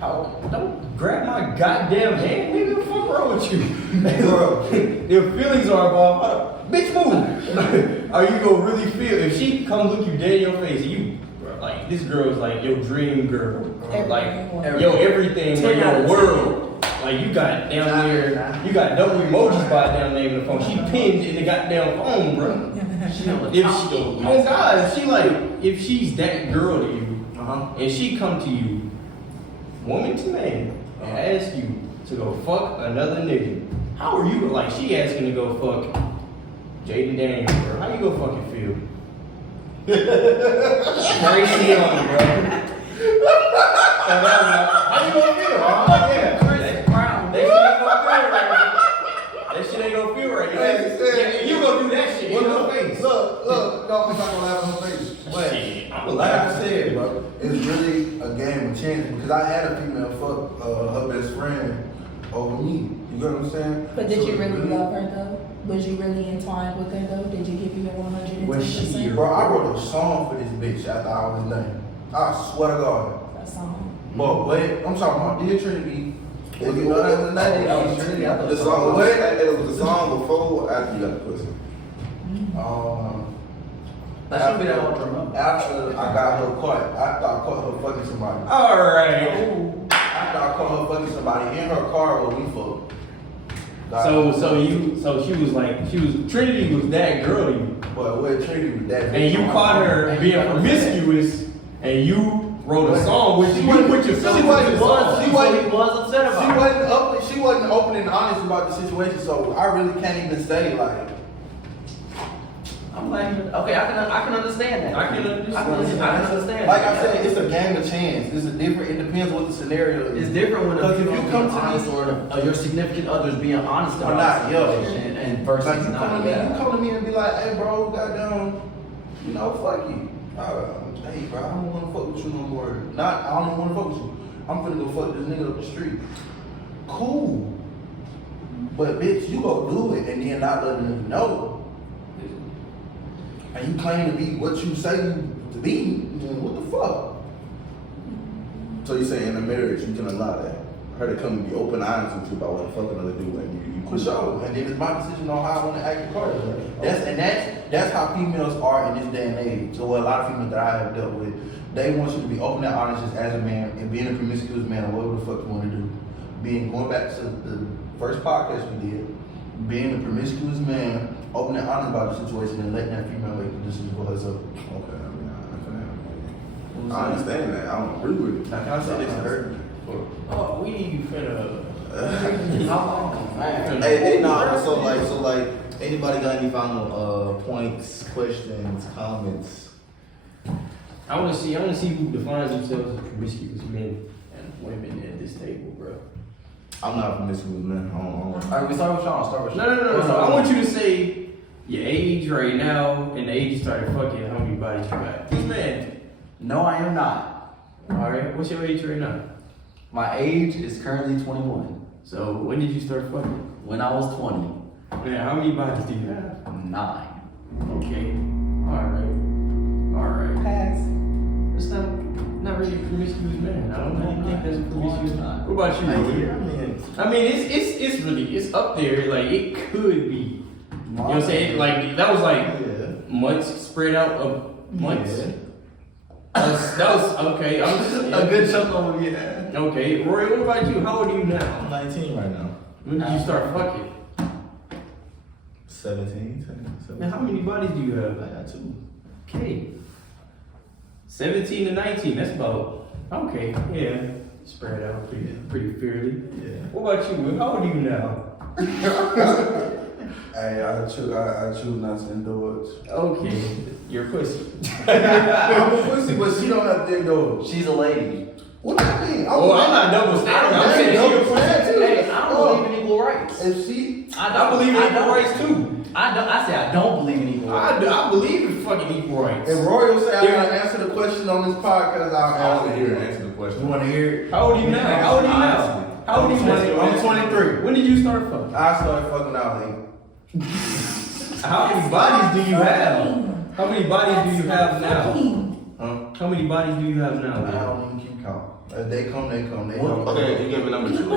how, don't grab my goddamn hand, nigga. What the fuck wrong with you? If feelings are involved, bitch, move. Are you gonna really feel if she come look you dead in your face? And you like this girl is like your dream girl, like yo everything, like your world. Like you got down there, you got double emojis by down there in the phone. She pinned in the goddamn phone, bro. Oh God, if she's that girl to you, and she come to you, woman to man, and ask you to go fuck another nigga, how are you like? She asking to go fuck Jaden Daniels, bro. How you gonna fucking feel? Crazy on, bro. How you gonna feel? Yeah, Chris Brown. That shit ain't gonna feel right. You gonna do that shit in her face. Look, no, I'm not gonna laugh in her face. But like I said, bro, it's really a game of chance because I had a female fuck her best friend over me. You get what I'm saying? But did you really love her though? Was you really entwined with her though? Did you give you your 110%? Was she Bro, I wrote a song for this bitch after I was done. I swear to God. That song. But wait, I'm talking about Dear Trinity. Was it not after that? That was Trinity. I thought The song was it was the song before or after you got the pussy? That should be that one drum. After I got her caught, after I caught her fucking somebody. Alright. After I caught her fucking somebody in her car when we fucked. So Trinity was that girl to you. But what Trinity with that? And you caught her being promiscuous, and you wrote a song with you put your feelings into the song. She wasn't open and honest about the situation, so I really can't even say like. I'm like, okay, I can understand that. I can understand. Like I said, it's a game of chance. It depends what the scenario is. It's different when Because if if you you come come to honest me- or your significant other's being honest Or about not, the yo. situation and versus Like you not. come to me, Yeah. you come to me and be like, hey bro, goddamn, fuck you. Hey bro, I don't wanna fuck with you no more. I don't even wanna fuck with you. I'm finna go fuck this nigga up the street. Cool. But bitch, you go do it and then not letting them know. And you claim to be what you say you to be, then what the fuck? So you say in a marriage you can allow that? Her to come and be open honest with you about what the fuck another do and you For sure. And then it's my decision on how I want to act in court. That's how females are in this day and age. So a lot of females that I have dealt with, they want you to be open and honest just as a man and being a promiscuous man or whatever the fuck you want to do. Going back to the first podcast we did, being a promiscuous man, open and honest about the situation and letting that female make the decision for herself. Okay, I understand that. I don't agree with it. Now, can I say this to her? Oh, we finna. Hey, nah, so like, anybody got any final points, questions, comments? I wanna see who defines themselves as promiscuous men and women at this table, bro. I'm not a promiscuous man. I don't. Alright, we start with Sean. Start with No. I want you to say your age right now and the age you started fucking. How many bodies you got? Who's man? No, I am not. All right. What's your age right now? My age is currently 21. So when did you start fucking? When I was 20, Man, how many bodies do you have? 9. Okay. All right. Pass. That's not really a promiscuous man. I don't really think that's a promiscuous man. What about you, know. I mean, it's really up there. Like it could be. You know what I'm saying? Like that was like months spread out of months. Yeah. That was okay. I'm just A good chunk of them, yeah. Okay, Roy. What about you? How old are you I'm now? 19 right now. When did you start fucking? 17. Now, how many bodies do you have? I got 2. Okay. 17 to 19. That's about okay. Yeah, spread out pretty fairly. Yeah. What about you? How old are you now? Hey, I choose not to indulge. Okay, you're a pussy. I'm a pussy, but she don't have to indulge. She's a lady. What do you mean? Well, I'm not double standard. I'm saying double you're a pussy. standard. Hey, I don't believe in equal rights. If she, I believe in equal rights too. I say I don't believe in equal rights. I believe in fucking equal rights. if Royal say I Yeah. gotta answer the question on this podcast, I I'll want to hear her answer. answer the You question. want to hear it? How old are you now? How old are you now? How old are you now? I'm 23. When did you start fucking? I started fucking out late. How many bodies do you have? How many bodies do you have now? Huh? How many bodies do you have I now? don't even keep count. As they come, they come. They What? come. Okay, you gave me number 2. Estimate.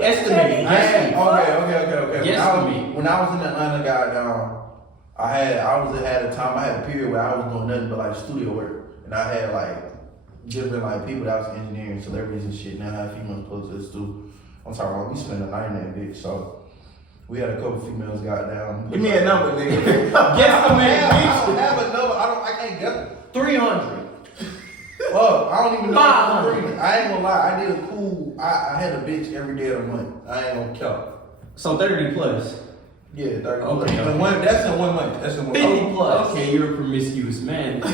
Okay, Estimate. okay. Yes, to me. When I was in Atlanta, goddamn, I had a time I had a period where I was doing nothing but like studio work, and I had like different like people that was engineering, celebrities and shit. Now I had females close too. I'm talking about we spent a night in that bitch, so we had a couple females goddamn. Give me a number, nigga. Guesstimate, I bitch. don't have a number. I can't guess it. 300. Fuck, I don't even know. 500. I ain't gonna lie. I did a cool. I had a bitch every day of the month. I ain't gonna count. So 30 plus. Yeah, 30. Okay. That's in 1 month. That's in 1 50 month. plus. Okay, you're a promiscuous man. I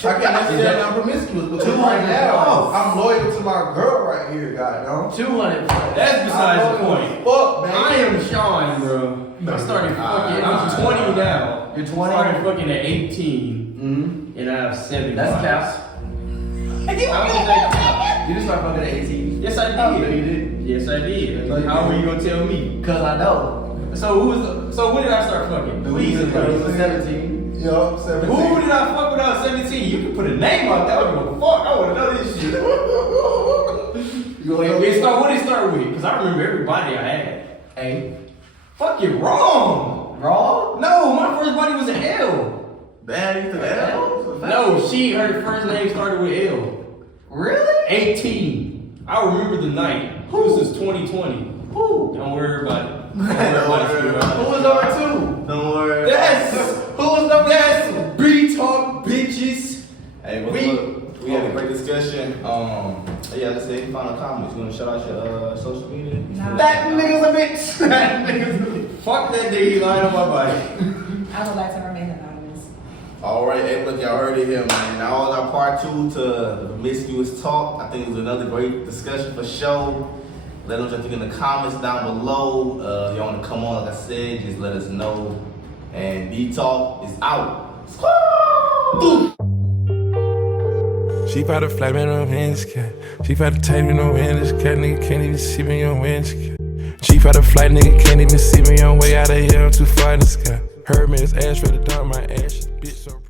can't necessarily I'm promiscuous, but 200 right now, plus. I'm loyal to my girl right here, goddamn. 200 plus. That's besides the I'm loyal point. as Fuck, man. I am Sean, bro. I started fucking. I'm 20 now. You're 20? I started fucking at 18, Mm-hmm. and I have 7. That's bodies. caps. How was that? You just start fucking at 18. Yes, I No, did. you didn't. Yes, I did. No, you How are didn't. you gonna tell me? Cause I know. So when did I start fucking? Please, It please. was 17. Yup, 17. Who did I fuck when I was 17? You can put a name out there. I don't give a fuck. I wanna know this shit. You wanna know What did it start with? Cause I remember everybody I had. A. Fucking wrong. Wrong? No, my first body was an L. Damn, you took L? No, her first name started with L. Really? 18. I remember the night. This is 2020. Who? Don't worry about it. Don't worry about it. Who was number 2? Don't worry. That's who was the best? Btalk bitches. Hey, but look, we had a great discussion. Yeah, let's say any final comments. You want to shout out your social media? Nah. That nigga's a bitch. That nigga's a bitch. Fuck that nigga, he lying on my body. I would like to remain anonymous. All right, hey, look, y'all heard it here, man. Now, all our part 2 to the Promiscuous Talk. I think it was another great discussion for show. Let us know what you think in the comments down below. If y'all want to come on, like I said, just let us know. And Btalk is out. Squaw! She bout to fly me no hands, cat. She bout to take me no hands, cat. Nigga can't even see me on winds, cat. She bout to fly, nigga can't even see me on way out of here. I'm too far in the sky. Heard me, it's ash for the dark, my ash. Bitch, so